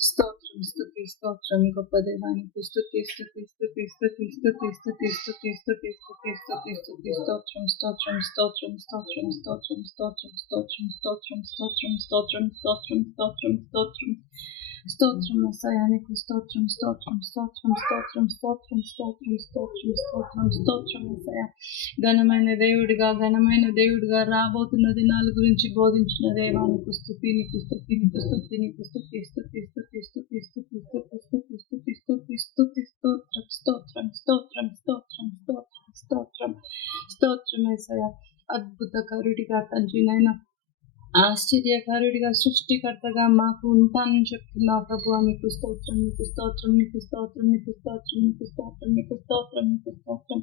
స్తోత్రం స్తుతి స్తోత్రం గొప్ప దేవానికి స్తుతి స్తుతి స్తుతి స్తుతి స్తుతి స్తుతి స్తుతి స్తుతి స్తుతి స్తుతి స్తుతి స్తోత్రం స్తోత్రం స్తోత్రం స్తోత్రం స్తోత్రం స్తోత్రం స్తోత్రం స్తోత్రం స్తోత్రం స్తోత్రం స్తోత్రం స్తోత్రం స్తోత్రం స్తోత్రం మెస్సయానికి స్తోత్రం స్తోత్రం స్తోత్రం స్తోత్రం స్తోత్రం స్తోత్రం స్తోత్రం స్తోత్రం స్తోత్రం మెస్సయ. ఘనమైన దేవుడిగా రాబోతున్న దినాల గురించి బోధించిన దేవానికి స్తుతి, నీకు స్తుతి, నీకు స్తుతి, నీకు స్తుతి, స్తుతి స్తుతి స్తుతి స్తుతి స్తుతి స్తుతి స్తుతి స్తుతి స్తుతి స్తోత్రం స్తోత్రం స్తోత్రం స్తోత్రం స్తోత్రం స్తోత్రం స్తోత్రం మెస్సయ. అద్భుతకరుడిగా తండ్రి నాయన, ఆశ్చర్యకారుడిగా సృష్టికర్తగా మాకు ఉంటానని చెప్తున్నావు ప్రభు. నీకు స్తోత్రం, నీకు స్తోత్రం, నీకు స్తోత్రం, నీకు స్తోత్రం, నీకు స్తోత్రం, నీకు స్తోత్రం, నీకు స్తోత్రం.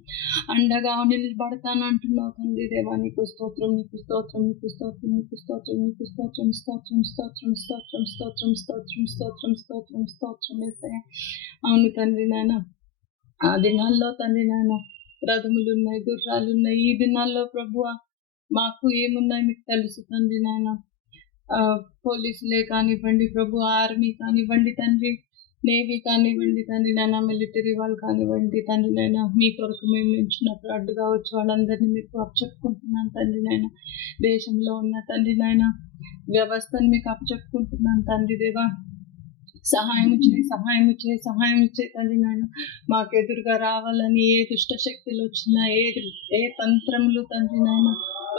అండగా నిలబడతాను అంటున్నావు తండ్రి దేవా. నీకు స్తోత్రం, నీకు స్తోత్రం, నీకు స్తోత్రం, నీకు స్తోత్రం, నీకు స్తోత్రం, స్తోత్రం స్తోత్రం స్తోత్రం స్తోత్రం స్తోత్రం స్తోత్రం స్తోత్రం స్తోత్రం వేస్తాయ. అవును తండ్రి నాయన, ఆ దినాల్లో తండ్రి నాయన రథములున్నాయి, గుర్రాలున్నాయి. ఈ దినాల్లో ప్రభువ మాకు ఏమున్నాయి మీకు తెలుసు తండ్రి నాయన. పోలీసులే కానివ్వండి ప్రభు, ఆర్మీ కానివ్వండి తండ్రి, నేవీ కానివ్వండి తండ్రి నాయన, మిలిటరీ వాళ్ళు కానివ్వండి తండ్రి నాయన, మీ కొరకు మేము ఎంచినప్పుడు అడ్డుగా వచ్చి వాళ్ళందరినీ మీకు అప్పచెప్పుకుంటున్నాను తండ్రి నాయన. దేశంలో ఉన్న తండ్రి నాయన వ్యవస్థను మీకు అప్పచెప్పుకుంటున్నాను తండ్రి దేవా. సహాయం చేయి తండ్రి నాయన. మాకు ఎదురుగా రావాలని ఏ దుష్ట శక్తులు వచ్చినా, ఏ తంత్రములు తండ్రి నాయన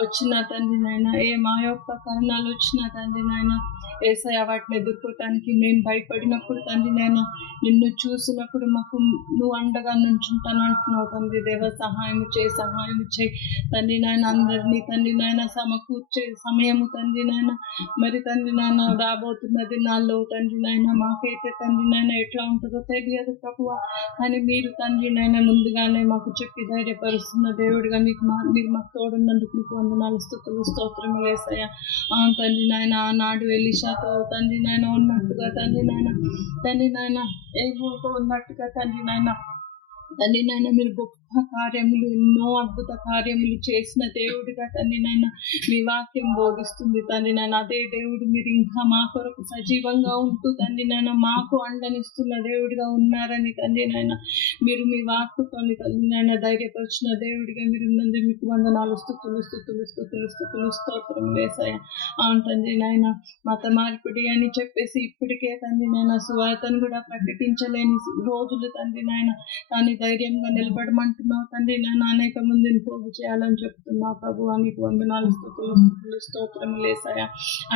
వచ్చినా తండ్రి నాయన, ఏ మాయోపకరణాలు వచ్చినా తండ్రి నాయన ఏసయ్య, వాటిని ఎదుర్కోవటానికి మేము భయపడినప్పుడు తండ్రి నాయన, నిన్ను చూసినప్పుడు మాకు నువ్వు అండగా నుంచుంటాను అంటున్నావు తండ్రి దేవ. సహాయం చేయి తండ్రి నాయన. అందరినీ తండ్రి నాయన సమకూర్చే సమయము తండ్రి నాయన. మరి తండ్రి నాయన రాబోతున్న దినాల్లో తండ్రి నాయన మాకైతే తండ్రి నాయన ఎట్లా ఉంటుందో తెలియదు ప్రభువ, కానీ మీరు తండ్రి నాయన ముందుగానే మాకు చెప్పి ధైర్యపరుస్తున్న దేవుడిగా మీరు మాకు తోడున్నందుకు మీకు వందనాలు, స్తుతులు, స్తోత్రములు యేసయ్య. అవును తండ్రి నాయన, ఆనాడు ఎలీషాతో తండ్రి నాయన ఉన్నట్టుగా తండ్రి నాయన ఏహోతో ఉన్నట్టుగా తండ్రి నాయన మీరు గొప్ప గొప్ప కార్యములు, ఎన్నో అద్భుత కార్యములు చేసిన దేవుడిగా తండ్రి నాయన మీ వాక్యం బోధిస్తుంది తండ్రి నాయన. అదే దేవుడు మీరు ఇంకా మా కొరకు సజీవంగా ఉంటూ తండ్రి నాయన మాకు అండనిస్తున్న దేవుడిగా ఉన్నారని తండ్రి నాయన, మీరు మీ వాక్కుతోని తండ్రి నాయన ధైర్యపరిచిన దేవుడిగా మీరు ఉన్నందుకు మీకు వందనాలు, స్తుతులు స్తుతులు స్తుతులు స్తుతులు స్తోత్రం వేసాయ. అవును తండ్రి నాయన, మత మార్పిడి అని చెప్పేసి ఇప్పటికే తండ్రి నాయన సువార్తను కూడా ప్రకటించలేని రోజులు తండ్రి నాయన, కానీ ధైర్యంగా నిలబడమంటున్నావు తండ్రి నాయన. అనేక మందిని పోగు చేయాలని చెప్తున్నావు ప్రభు. మీకు వందనాలు, స్తుతులు స్తుతులు స్తోత్రం లేసాయ.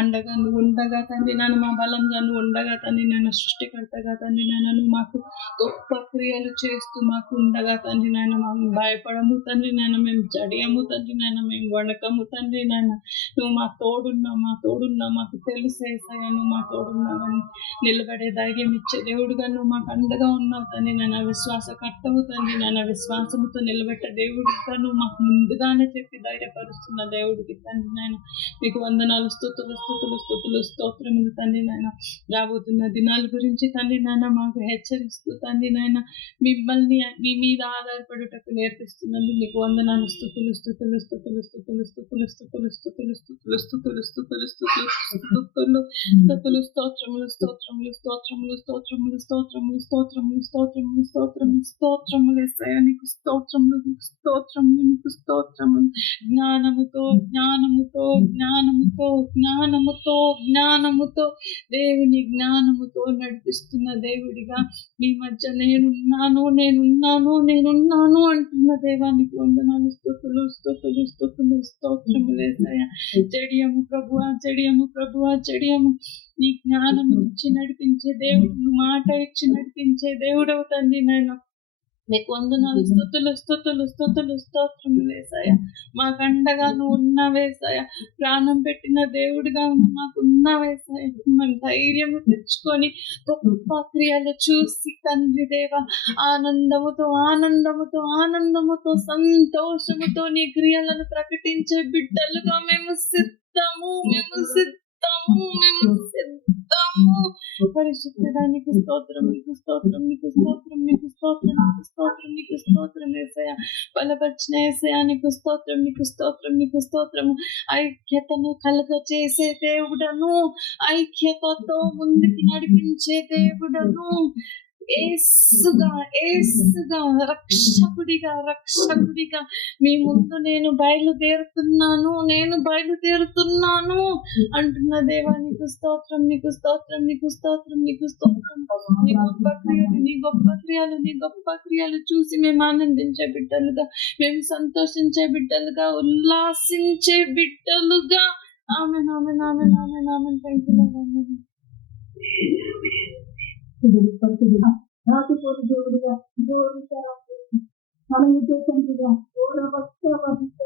అండగా నువ్వు ఉండగా తండ్రి నాయన, మా బలంగా నువ్వు ఉండగా తండ్రి నాయన, సృష్టికర్తగా తండ్రి నాయన నువ్వు మాకు గొప్ప క్రియలు చేస్తూ మాకు ఉండగా తండ్రి నాయన, మేము భయపడము తండ్రి నాయన, మేము జడియము తండ్రి నాయన, మేము వణకము తండ్రి నాయన. నువ్వు మా తోడున్నావు, మా తోడున్నావు, మాకు తెలుసేసాయా నువ్వు మా తోడున్నావని. నిలబడే ధైర్యం ఇచ్చే దేవుడుగా నువ్వు మాకు అండగా ఉన్నావు తండ్రి నాయన. విశ్వాసకర్తవు తండ్రి నాయన, విశ్వాసముతో నిలబెట్టే దేవుడిగా నువ్వు మాకు ముందుగానే చెప్పి ధైర్యపరుస్తున్న దేవుడికి తండ్రి నాయన మీకు వందనాలు, స్తుతులు స్తుతులు స్తుతులు స్తోత్రములు తండ్రి నాయన. రాబోతున్న దినాల గురించి తండ్రి నాయన మాకు హెచ్చరిస్తూ తండ్రి నాయన మిమ్మల్ని మీ మీద ఆధారపడుటకు నేర్పిస్తున్నందుకు నీకు వందనాలు, స్తుతులు స్తుతులు స్తుతులు స్తుతులు స్తుతులు స్తుతులు స్తుతులు స్తుతులు స్తుతులు స్తుతులు స్తుతులు స్తుతులు స్తుతులు స్తోత్రములు స్తోత్రములు స్తోత్రములు స్తోత్రములు స్తోత్రములు స్తోత్రములు స్తోత్రములు స్తోత్రములు స్తోత్రములు యేసయ్యా నీకు స్తోత్రములు, నీకు స్తోత్రములు, నీకు స్తోత్రములు. జ్ఞానముతో జ్ఞానముతో జ్ఞానముతో జ్ఞానముతో జ్ఞానముతో దేవుని జ్ఞానముతో నడిపిస్తున్న దేవుడిగా మీ మధ్య నేనున్నాను నేనున్నాను నేనున్నాను అంటున్న దేవానికి వందనాలు, స్తుతులు స్తుతులు స్తుతులు స్తోత్రములు యేసయ్యా. జడియము ప్రభువా, జడియము ప్రభువా, జడియము. నీ జ్ఞానము ఇచ్చి నడిపించే దేవుడు, మాట ఇచ్చి నడిపించే దేవుడవు తండ్రి నాయన మీకు వందనాలు, స్తుతులు స్తుతులు స్తుతులు స్తోత్రములు యేసయ్యా. మాకు అండగా నువ్వు ఉన్నావేసయ్యా. ప్రాణం పెట్టిన దేవుడిగా మాకు ఉన్నావేసయ్యా. మేము ధైర్యము తెచ్చుకొని గొప్ప క్రియలు చూసి తండ్రి దేవ ఆనందముతో ఆనందముతో ఆనందముతో సంతోషముతో నీ క్రియలను ప్రకటించే బిడ్డలుగా మేము సిద్ధము, మేము సిద్ధము, మేము సిద్ధము. పరిశుద్ధుడా నీకు స్తోత్రం, నీకు స్తోత్రం, నీకు స్తోత్రం, నీకు స్తోత్రం, నీకు స్తోత్రం, నీకు స్తోత్రం యేసయ్యా. బలపరిచిన యేసయ్యా నీకు స్తోత్రం, నీకు స్తోత్రం, నీకు స్తోత్రం. ఐక్యతను కలుగ చేసే దేవుడను, ఐక్యతతో ముందుకు నడిపించే దేవుడను, యేసుగా యేసుగా రక్షకుడిగా రక్షకుడిగా మీ ముందు నేను బయలుదేరుతున్నాను, నేను బయలుదేరుతున్నాను అంటున్న దేవా నీకు స్తోత్రం, నీకు స్తోత్రం, నీకు స్తోత్రం, నీకు స్తోత్రం. నీ గొప్ప క్రియలు, నీ గొప్ప క్రియలు, నీ గొప్ప క్రియలు చూసి మేము ఆనందించే బిడ్డలుగా, మేము సంతోషించే బిడ్డలుగా, ఉల్లాసించే బిడ్డలుగా. Amen, amen, amen, amen, amen. Thank you lord. పరిస్థితిగా రాకపోతే దేవుడిగా జోడించారా మన ఉద్దేశంగా మంచి